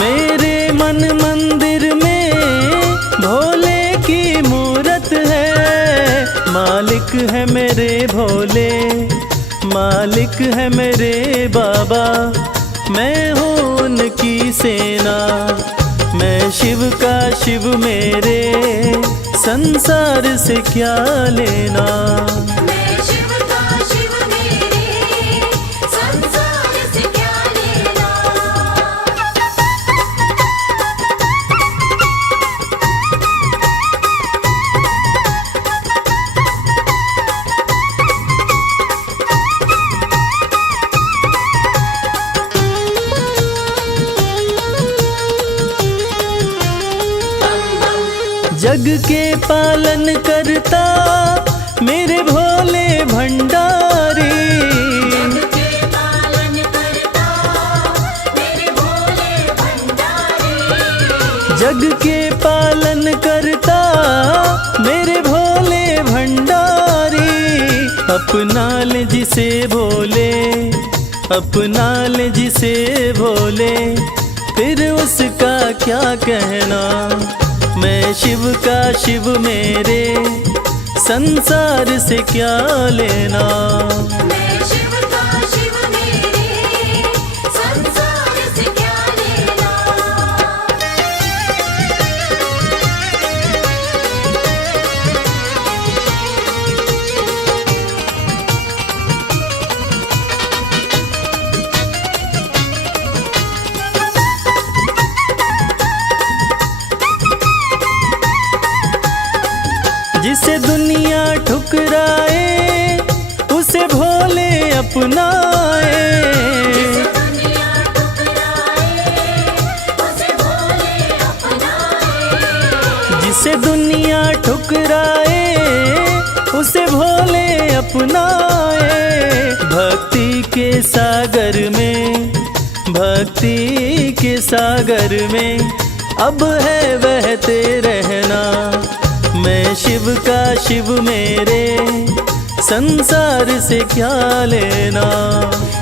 मेरे मन मंदिर में भोले की मूरत है। मालिक है मेरे भोले, मालिक है मेरे बाबा, मैं हूँ उनकी सेना। मैं शिव का शिव मेरे, संसार से क्या लेना। मैं शिव का शिव मेरे, संसार से क्या लेना। जग के पालन करता मेरे भोले भंडारी। जग के पालन करता मेरे भोले भंडारी। जग के पालन करता मेरे भोले भंडारी। अपना ले जिसे भोले, अपना ले जिसे भोले, फिर उसका क्या कहना। मैं शिव का शिव मेरे, संसार से क्या लेना। मैं शिव का शिव मेरे, संसार से क्या लेना। जिसे दुनिया ठुकराए उसे भोले अपनाए। दुनिया ठुकराए उसे भोले अपनाए। जिसे दुनिया ठुकराए उसे भोले अपनाए। भक्ति के सागर में, भक्ति के सागर में अब है बहते रहना। मैं शिव का शिव मेरे, संसार से क्या लेना।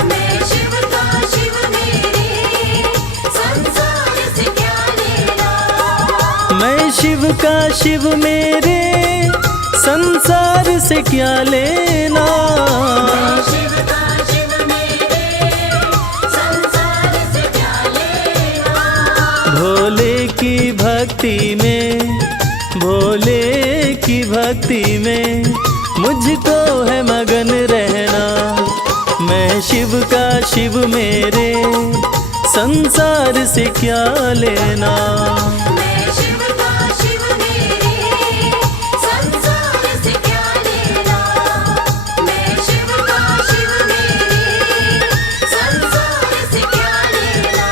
मैं शिव का शिव मेरे, संसार से क्या लेना। मैं शिव का शिव मेरे, संसार से क्या लेना। मैं शिव का शिव मेरे, संसार से क्या लेना। भोले की भक्ति में, भोले की भक्ति में मुझको है मगन रहना। मैं शिव का शिव मेरे, संसार से क्या लेना। मैं शिव का शिव मेरे, संसार से क्या लेना। मैं शिव का शिव मेरे, संसार से क्या लेना।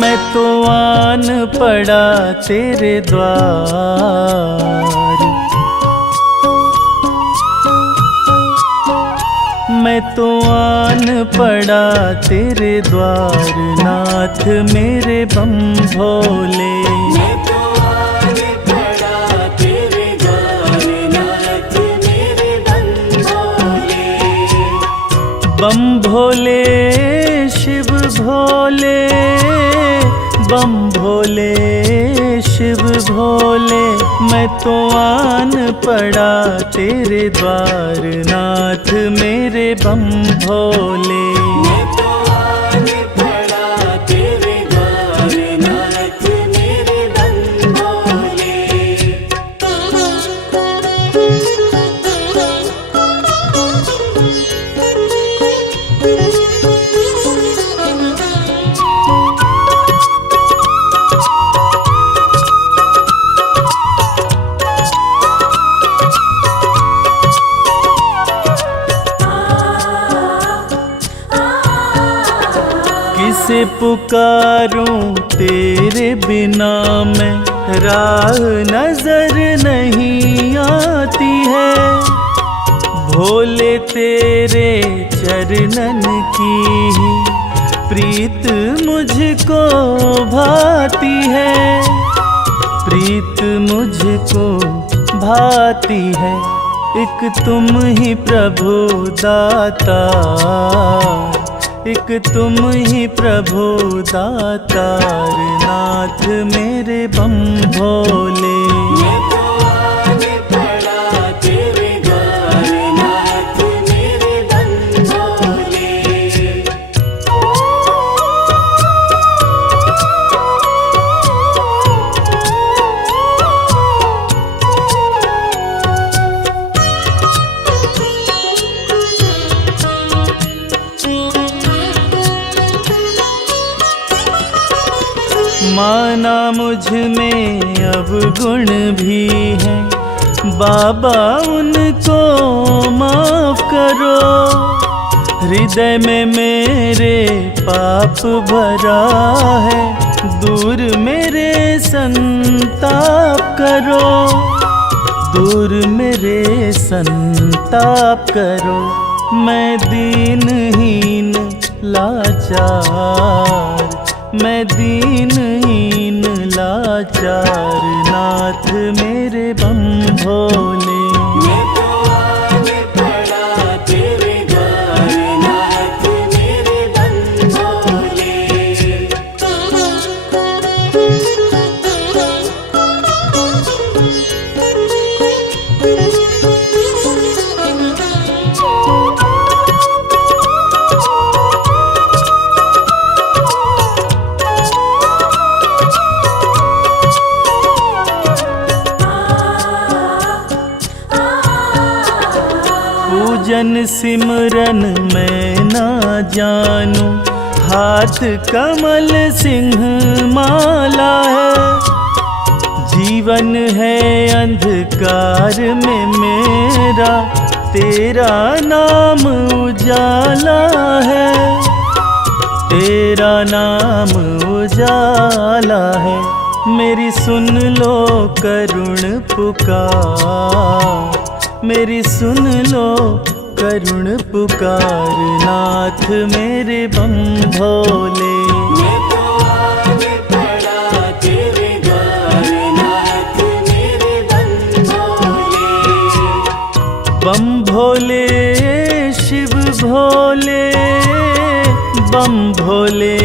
मैं तो आन पड़ा तेरे द्वार। मैं तो आन पड़ा तेरे द्वार, नाथ मेरे बम भोले। मैं तो आन पड़ा तेरे द्वार, नाथ मेरे बम भोले। बम भोले शिव भोले, बम भोले शिव भोले। मैं तो आन पड़ा तेरे द्वार, नाथ मेरे बम भोले। मैं तो आन पड़ा तेरे द्वार, नाथ मेरे बम भोले। कैसे पुकारूं तेरे बिना मैं, राह नजर नहीं आती है। भोले तेरे चरणन की ही प्रीत मुझको भाती है, प्रीत मुझको भाती है। एक तुम ही प्रभु दाता, एक तुम ही प्रभु दातार, नाथ मेरे बम भोले। मैं तो आने पड़ा तेरे द्वार, नाथ मेरे बम भोले। माना मुझ में अब गुण भी है, बाबा उनको माफ करो। हृदय में मेरे पाप भरा है, दूर मेरे संताप करो, दूर मेरे संताप करो। मैं दीनहीन लाचार, मैं दीनहीन लाचार, नाथ मेरे बम भोले। मैं तो आने पड़ा तेरे द्वार, नाथ मेरे बम भोले। पूजन सिमरन मैं ना जानूं, हाथ कमल सिंह माला है। जीवन है अंधकार में मेरा, तेरा नाम उजाला है, तेरा नाम उजाला है। मेरी सुन लो करुण पुकार, मेरी सुन लो करुण पुकार, नाथ मेरे बम भोले। मैं तो आने पड़ा तेरे द्वार, नाथ मेरे बम भोले। बम भोले शिव भोले, बम भोले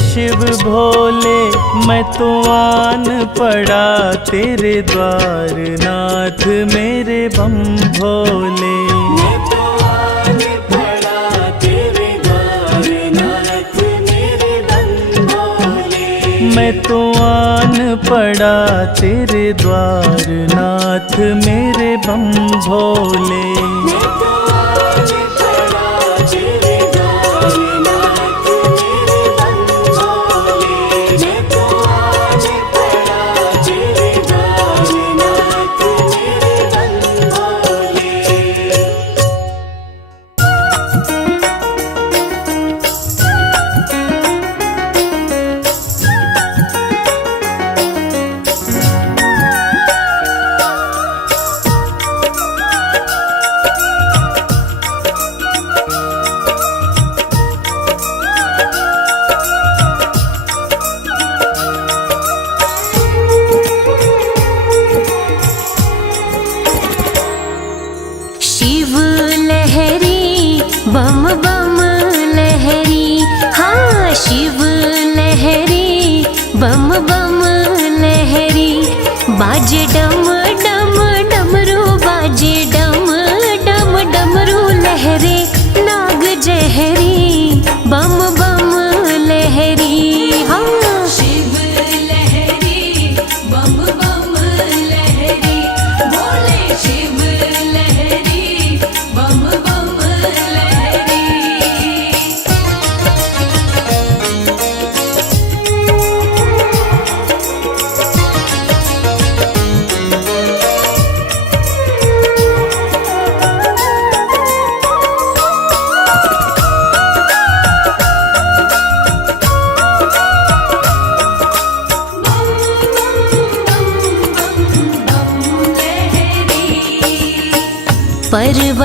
शिव भोले। मैं तो आन पड़ा तेरे द्वार, नाथ मेरे बम भोले। मैं तो आने पड़ा तेरे द्वार, नाथ मेरे बम भोले। मैं तो आन पड़ा तेरे द्वार, नाथ मेरे बम भोले। मैं तो आने पड़ा तेरे द्वार, नाथ मेरे बम भोले। मैं तो आने पड़ा तेरे द्वार, नाथ मेरे बम भोले। शिव लहरी बम बम लहरी, हाँ शिव लहरी बम बम लहरी। बाजे डम डम डमरू, बाजे डम डम डमरू लहरे। नाग जहरी बम बम लहरी, हाँ शिव लहरी बम बम लहरी, बोले शिव लहरी बम बम लहरी।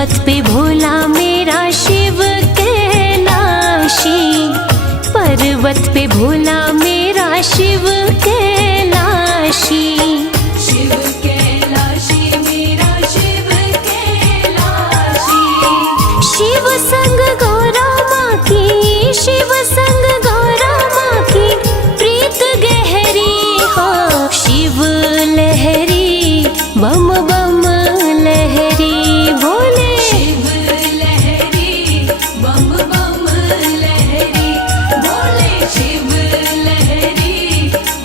पर्वत पे भोला मेरा शिव कैलाशी, पर्वत पे भोला मेरा शिव कैलाशी। शिव कैलाशी मेरा शिव कैलाशी। शिव संग गौरा माँ की, शिव संग गौरा माँ की प्रीत गहरी हो। शिव लहरी बम बम लहरी बोले, शिव लहरी बम बम लहरी बोले, शिव लहरी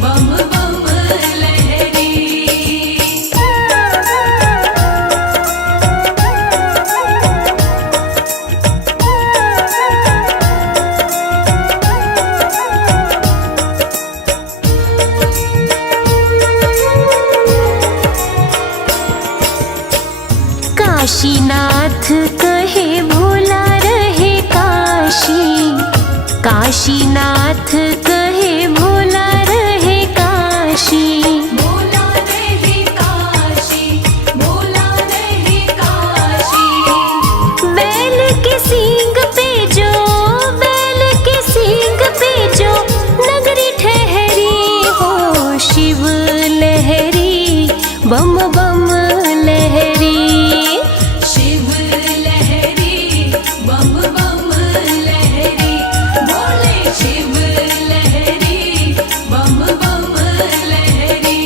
बम बम लहरी। काशीनाथ कहे भोला रहे काशी, काशीनाथ कहे भोला रहे काशी। भोला रहे काशी, भोला रहे काशी। बैल के सींग पे जो, बैल के सींग पे जो नगरी ठहरी हो। शिव लहरी बम बम लहरी, शिव लहरी बम बम लहरी बोले, शिव लहरी बम बम लहरी।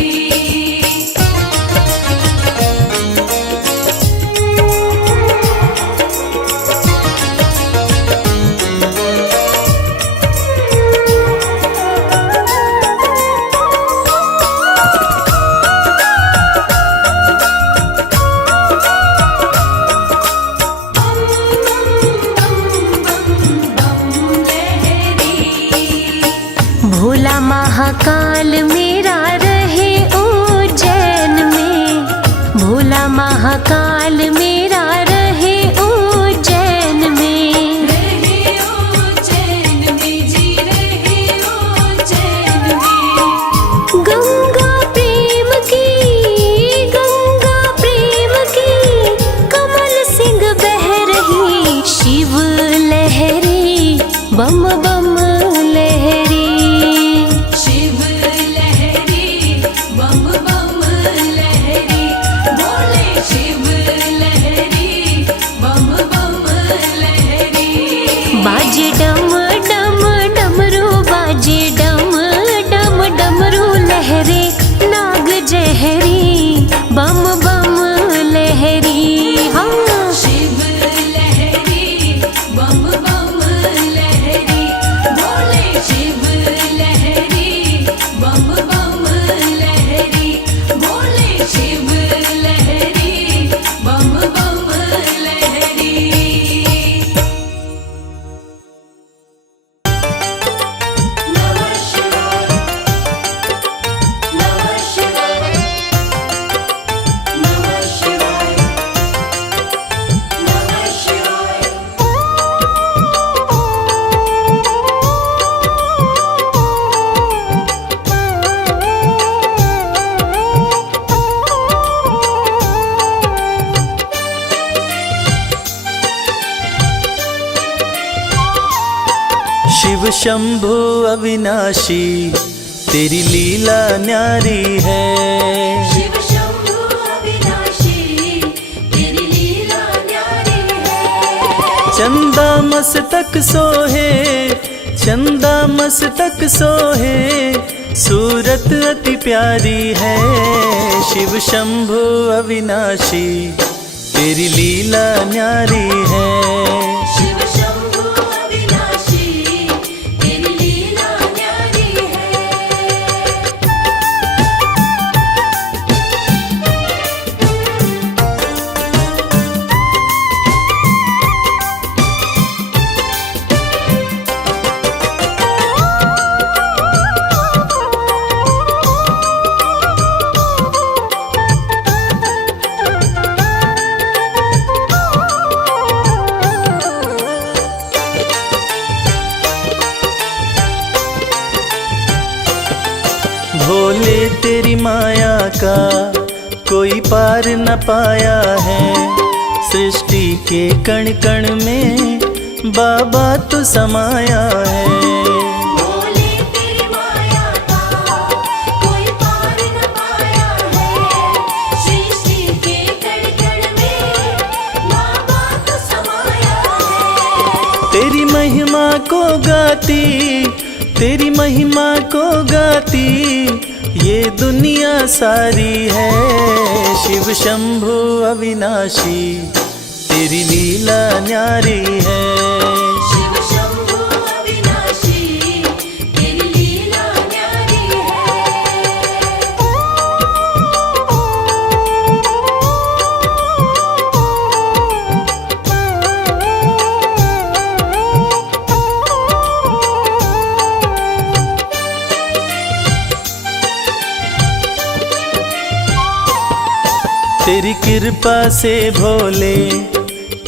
भोला महाकाल मेरा रहे उज्जैन में, भोला महाकाल मेरा रहे उज्जैन में। रहे उज्जैन में जी, रहे उज्जैन में। गंगा प्रेम की, गंगा प्रेम की कमल सिंह बह रही। शिव लहरी बम बम लहरी, शिव लहरी बम बम लहरी बोले, शिव लहरी बम बम लहरी। बाजे डम डम डमरू, बाजे डम डम डमरू लहरे नाग जहरी बम बम लहरी। हाँ शिव लहरी बम बम लहरी बोले, शिव लहरी बम बम लहरी बोले, शिव लहरी बम बम लहरी। नमः शिवाय, नमः शिवाय, नमः शिवाय, नमः शिवाय। शिव शंभु अविनाशी तेरी लीला न्यारी है। शिव शंभु अविनाशी तेरी लीला न्यारी है। चंदा मस्तक सोहे, चंदा मस्तक सोहे, सूरत अति प्यारी है। शिव शंभु अविनाशी तेरी लीला न्यारी है। शिव शंभु अविनाशी तेरी लीला न्यारी है। भोले तेरी माया का कोई पार न पाया है। सृष्टि के कण कण में बाबा तो समाया है। बोले तेरी माया का कोई पार न पाया है, सृष्टि के कण कण में बाबा तो समाया है। तेरी महिमा को गाती, तेरी महिमा को गाती ये दुनिया सारी है। शिव शंभु अविनाशी तेरी लीला न्यारी है। शिव शंभु अविनाशी तेरी लीला न्यारी तेरी कृपा से भोले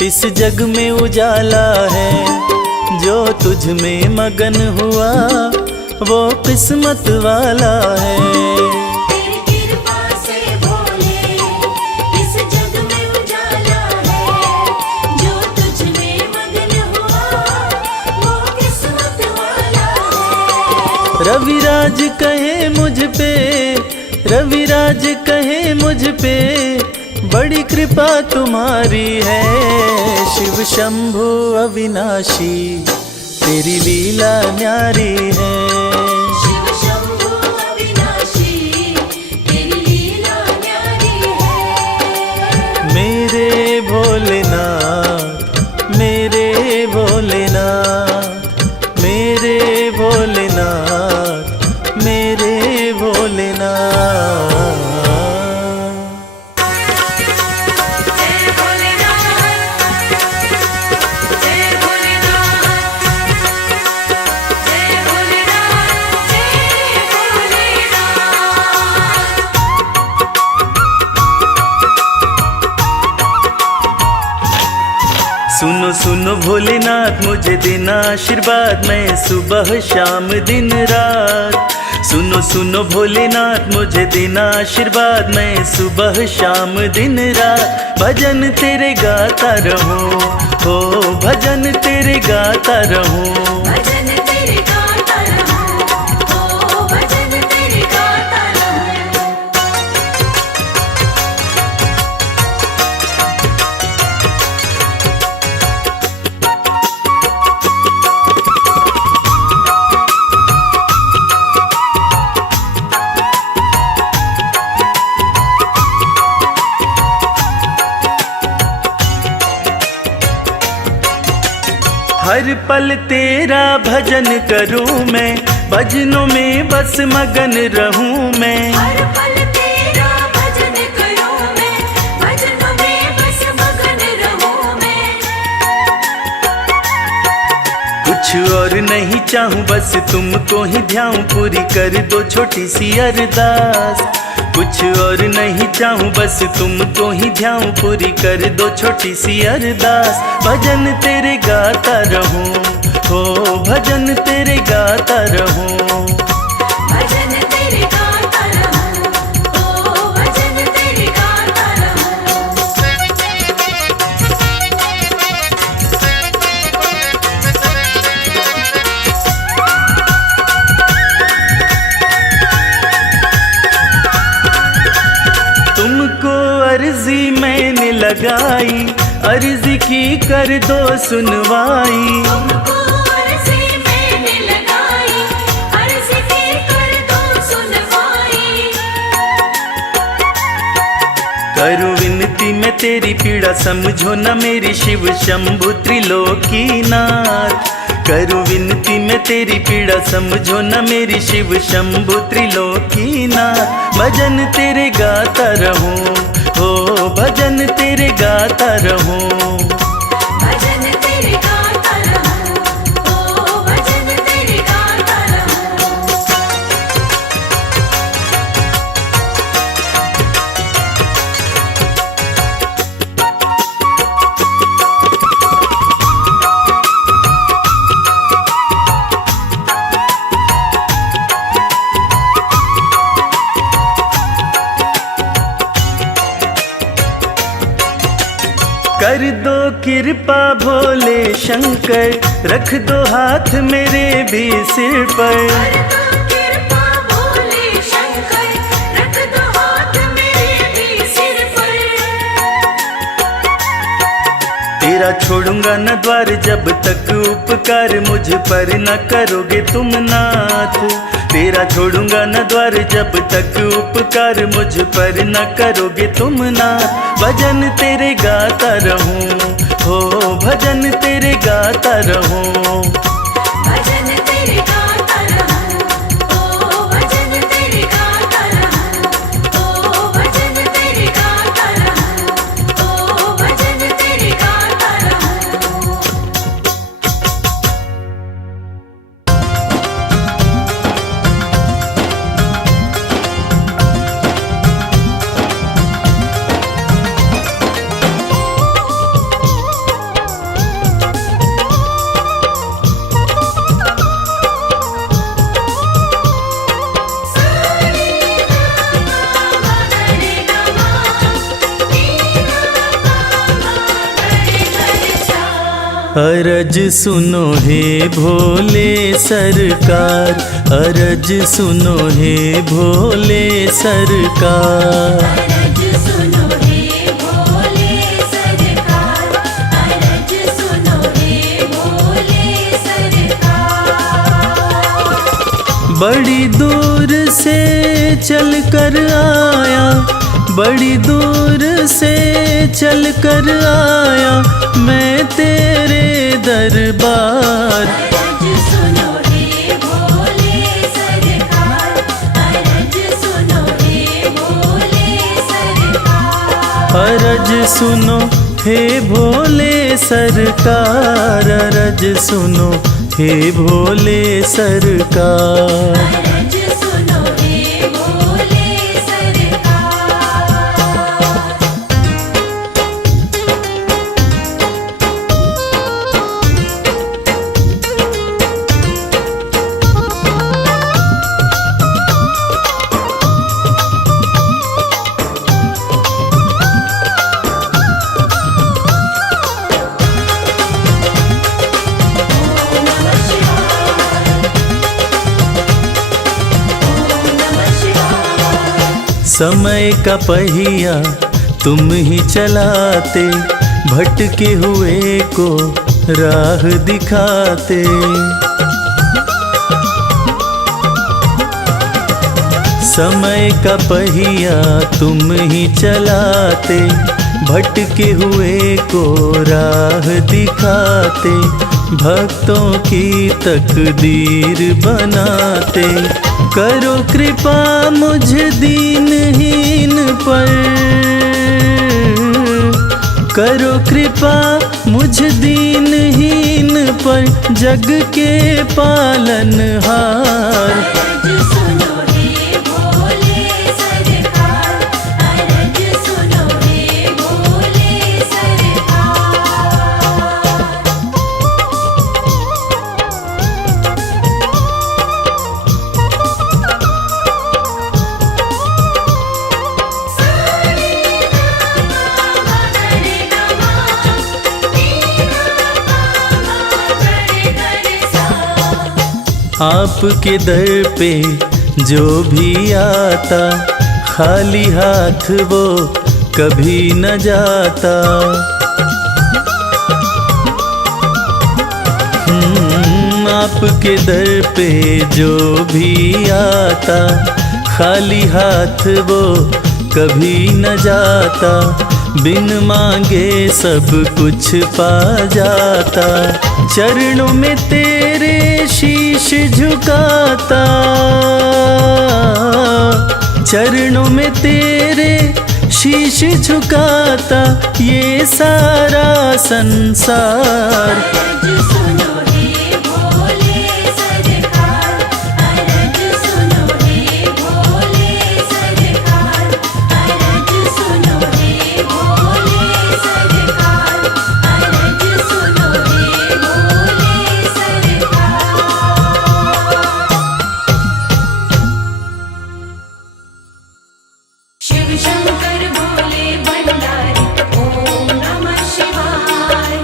इस जग में उजाला है। जो तुझ में मगन हुआ वो किस्मत वाला है। तेरी कृपा से भोले इस जग में उजाला है, जो तुझ में मगन हुआ वो किस्मत वाला है। रविराज कहे मुझ पे, रविराज कहे मुझ पे बड़ी कृपा तुम्हारी है। शिव शंभु अविनाशी तेरी लीला न्यारी है। शिव शंभु अविनाशी तेरी लीला न्यारी है। मेरे भोलेनाथ, मेरे भोलेनाथ, मेरे भोलेनाथ, मेरे भोलेनाथ। जय भोलेनाथ, जय भोलेनाथ, जय भोलेनाथ, जय भोलेनाथ। सुनो सुनो भोलेनाथ मुझे देना आशीर्वाद, मैं सुबह शाम दिन रात। सुनो सुनो भोलेनाथ मुझे देना आशीर्वाद, मैं सुबह शाम दिन रात भजन तेरे गाता रहूं, हो भजन तेरे गाता रहूं। भजन तेरे गाता रहूं, ओ भजन तेरे गाता रहूं। हर पल तेरा भजन करूं मैं, भजनों में बस मगन रहूं मैं। हर पल तेरा भजन करूं मैं, भजनों में बस मगन रहूं मैं। कुछ और नहीं चाहूं बस तुमको ही ध्याऊं, पूरी कर दो छोटी सी अरदास। कुछ और नहीं चाहूं बस तुमको ही ध्याऊं, पूरी कर दो छोटी सी अरदास। भजन तेरे गाता रहूं, हो भजन तेरे गाता रहूं। भजन तेरे गाता रहूं, ओ भजन तेरे गाता रहूं। तुमको अर्जी मैंने लगाई, अर्जी की कर दो सुनवाई। तुमको अर्जी मैंने लगाई, अर्जी की कर दो सुनवाई। करूं विनती मैं तेरी पीड़ा समझो न मेरी, शिव शंभु त्रिलोकीनाथ। करूं विनती मैं तेरी पीड़ा समझो न मेरी, शिव शंभु त्रिलोकीनाथ। भजन तेरे गाता रहूं, हो भजन तेरे गाता रहूं। भजन तेरे गाता रहूं, ओ भजन तेरे गाता रहूं। कर कृपा भोले शंकर, रख दो हाथ मेरे भी सिर पर। कर दो कृपा भोले शंकर, रख दो हाथ मेरे भी सिर पर। तेरा छोड़ूंगा न द्वार जब तक उपकार मुझ पर न करोगे तुम नाथ। तेरा छोड़ूंगा न द्वार जब तक उपकार मुझ पर न करोगे तुम नाथ। भजन तेरे गाता रहूं, हो भजन तेरे गाता रहूं। भजन तेरे गाता रहूं, ओ भजन तेरे गाता रहूं, ओ भजन तेरे गाता रहूं, ओ भजन तेरे गाता रहूं। अरज सुनो हे भोले सरकार, अरज सुनो हे भोले सरकार। अरज सुनो हे भोले सरकार, अरज सुनो हे भोले सरकार। बड़ी दूर से चल कर आया, बड़ी दूर से चल कर आया मैं तेरे दरबार। अरज सुनो हे भोले सरकार, अरज सुनो हे भोले सरकार। अरज सुनो हे भोले सरकार, अरज सुनो हे भोले सरकार। अरज सुनो हे भोले सरकार। समय का पहिया तुम ही चलाते, भटके हुए को राह दिखाते। समय का पहिया तुम ही चलाते, भटके हुए को राह दिखाते। भक्तों की तकदीर बनाते, करो कृपा मुझ दीनहीन पर। करो कृपा मुझ दीनहीन पर, जग के पालनहार। अरज सुनो हे भोले सरकार, अरज सुनो हे भोले सरकार। आपके दर पे जो भी आता, खाली हाथ वो कभी न जाता। आपके दर पे जो भी आता, खाली हाथ वो कभी न जाता। बिन मांगे सब कुछ पा जाता, चरणों में तेरे शीश झुकाता। चरणों में तेरे शीश झुकाता ये सारा संसार। अरज सुनो हे भोले सरकार, अरज सुनो हे भोले सरकार, अरज सुनो हे भोले सरकार, अरज सुनो हे भोले सरकार। शिव शंकर भोले भंडारी, ओम नमः शिवाय।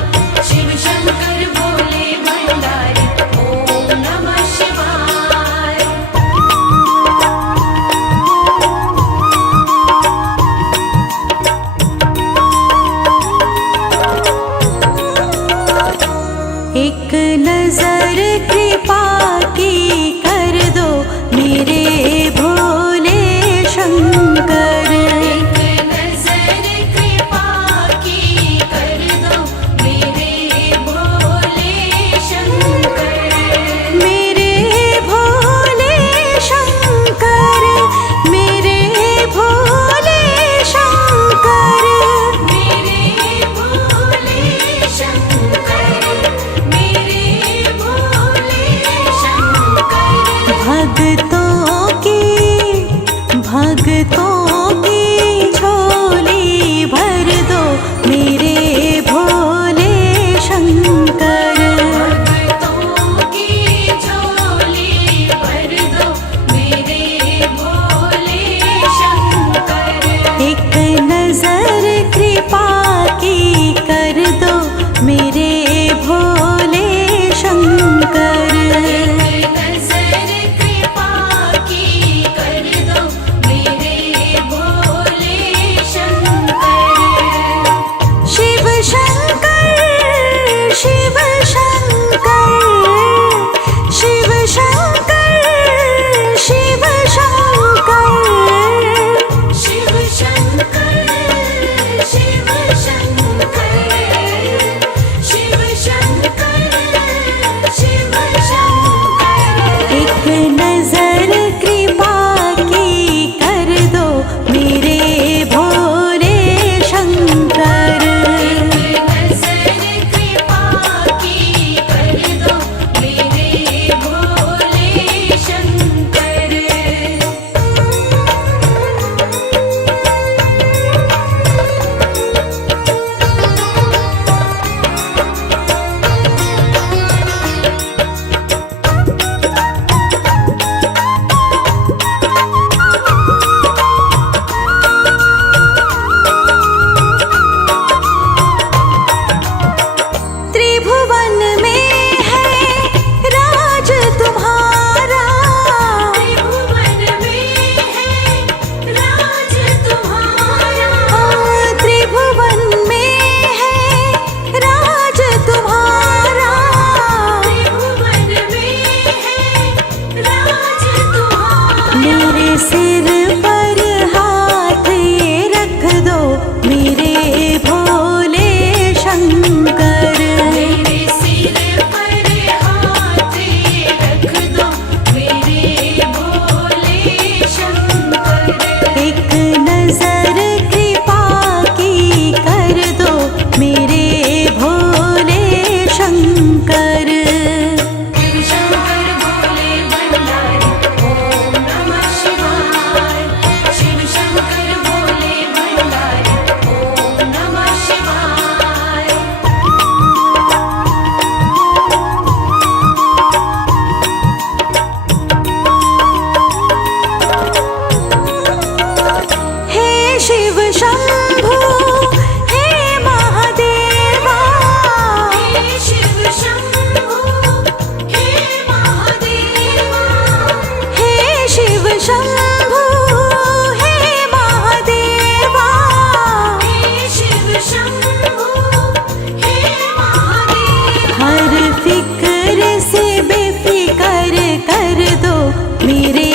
मेरे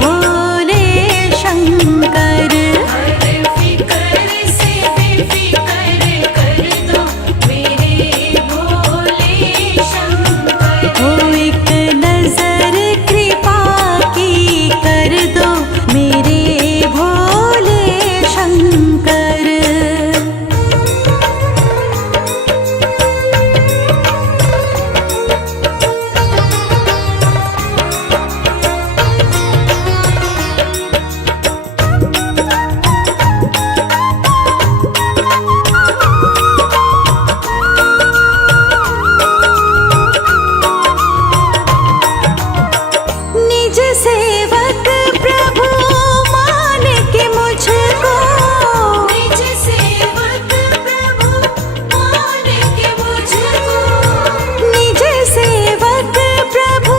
भोले शंकर। हर फिकर से बेफिकर कर दो मेरे भोले शंकर। ओ एक नजर कृपा की कर दो मेरे भोले शंकर। निज सेवक प्रभु मान के मुझको। निज सेवक प्रभु मान के मुझको। निज सेवक प्रभु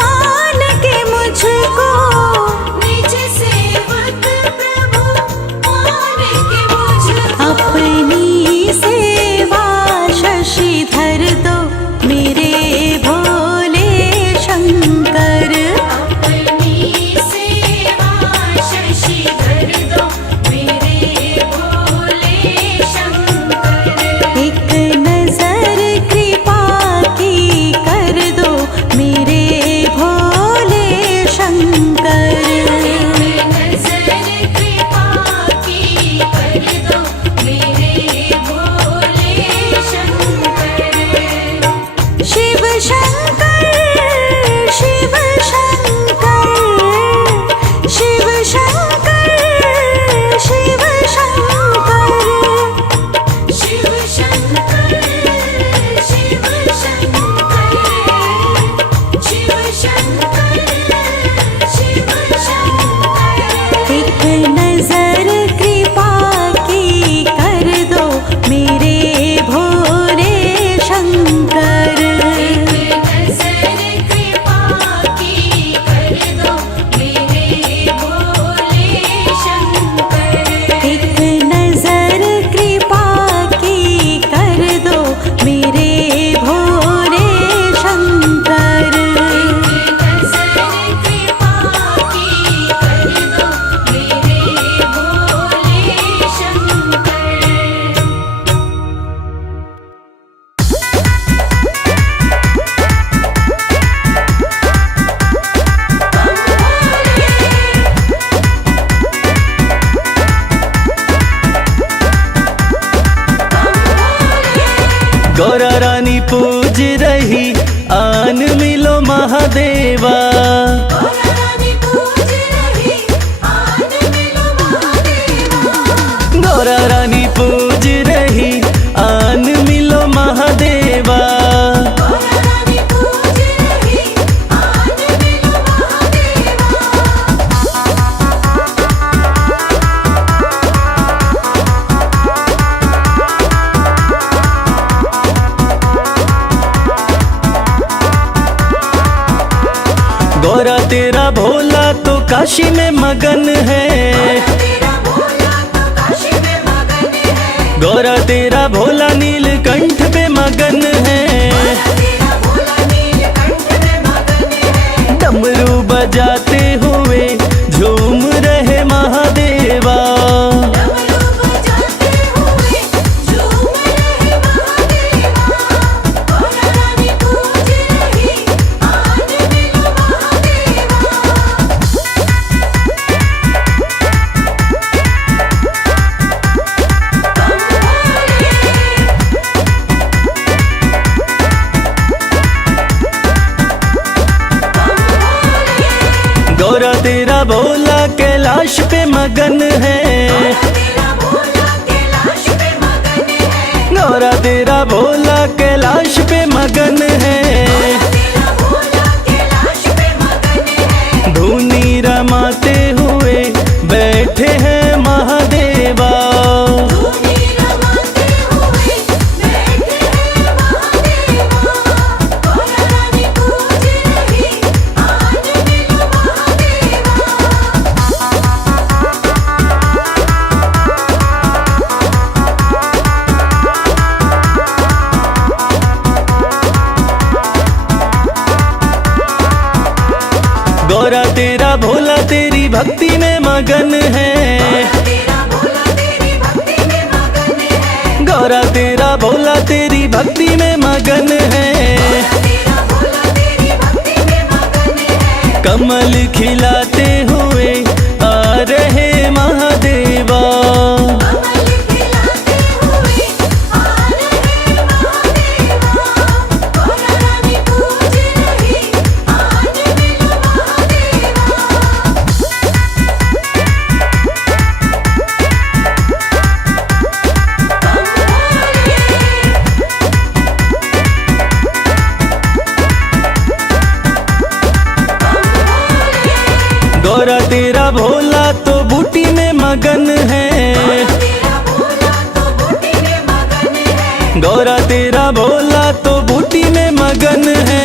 मान के मुझको। निज सेवक प्रभु मान के मुझको। अपनी सेवा शशिधर दो मेरे भोले शंकर। अपनी सेवा शशिधर दो मेरे भोले शंकर। एक नजर कृपा की कर दो मेरे भोले शंकर। नजर कृपा की कर दो मेरे भोले शंकर। शिव शंकर शिव शंकर शिव शंकर शिव शंकर। शिव शंकर शिव शंकर शिव शंकर शिव शंकर। एक नजर कृपा की कर दो मेरे भोले शंकर। नजर कृपा की कर दो मेरे भोले शंकर। एक नजर कृपा की कर दो मेरे भोले शंकर। नजर कृपा की कर दो मेरे भोले शंकर। गौरा रानी पूज रही आन मिलो महादेवा। गौरा रानी पूज रही आन मिलो महादेवा। गौरा रानी पूज रही आन मिलो महादेवा। गौरा रानी पूज रही आन मिलो महादेवा। गौरा तेरा भोला तो काशी में मगन है। तेरा भोला तो काशी में मगन है। गौरा तेरा भोला नीलकंठ पे मगन है। तेरा भोला नीलकंठ में मगन है। डमरू बजाते हुए झूम रहे महादेवा। डमरू बजाते हुए झूम रहे महादेवा। गौरा रानी पूज रही आन मिलो महादेवा। गौरा तेरा भोला कैलाश पे मगन है। तेरा भोला कैलाश पे मगन है। गौरा तेरा भोला कैलाश पे मगन है। तेरा भोला कैलाश पे मगन है। धुनी रमाते हुए बैठे हैं महादेवा। धूनी रमाते हुए बैठे हैं महादेवा। गौरा रानी पूज रही आन मिलो महादेवा। गौरा तेरा भोला तेरी भक्ति में मगन है। तेरा भोला तेरी भक्ति में मगन है। गौरा तेरा भोला तेरी भक्ति में मगन है। तेरा भोला तेरी भक्ति में मगन है। कमल खिलाते हुए आ रहे महादेवा। कमल खिलाते हुए आ रहे महादेवा। गौरा रानी पूज रही आज मिलो महादेवा। गौरा तेरा भोला तो बूटी में मगन है। तेरा भोला तो बूटी में मगन है। गौरा तेरा भोला तो बूटी में मगन है।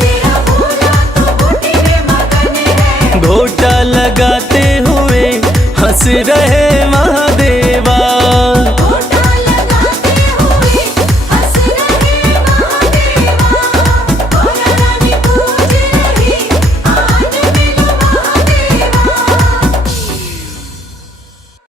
तेरा भोला तो बूटी में मगन है। घोटा लगाते हुए हंस रहे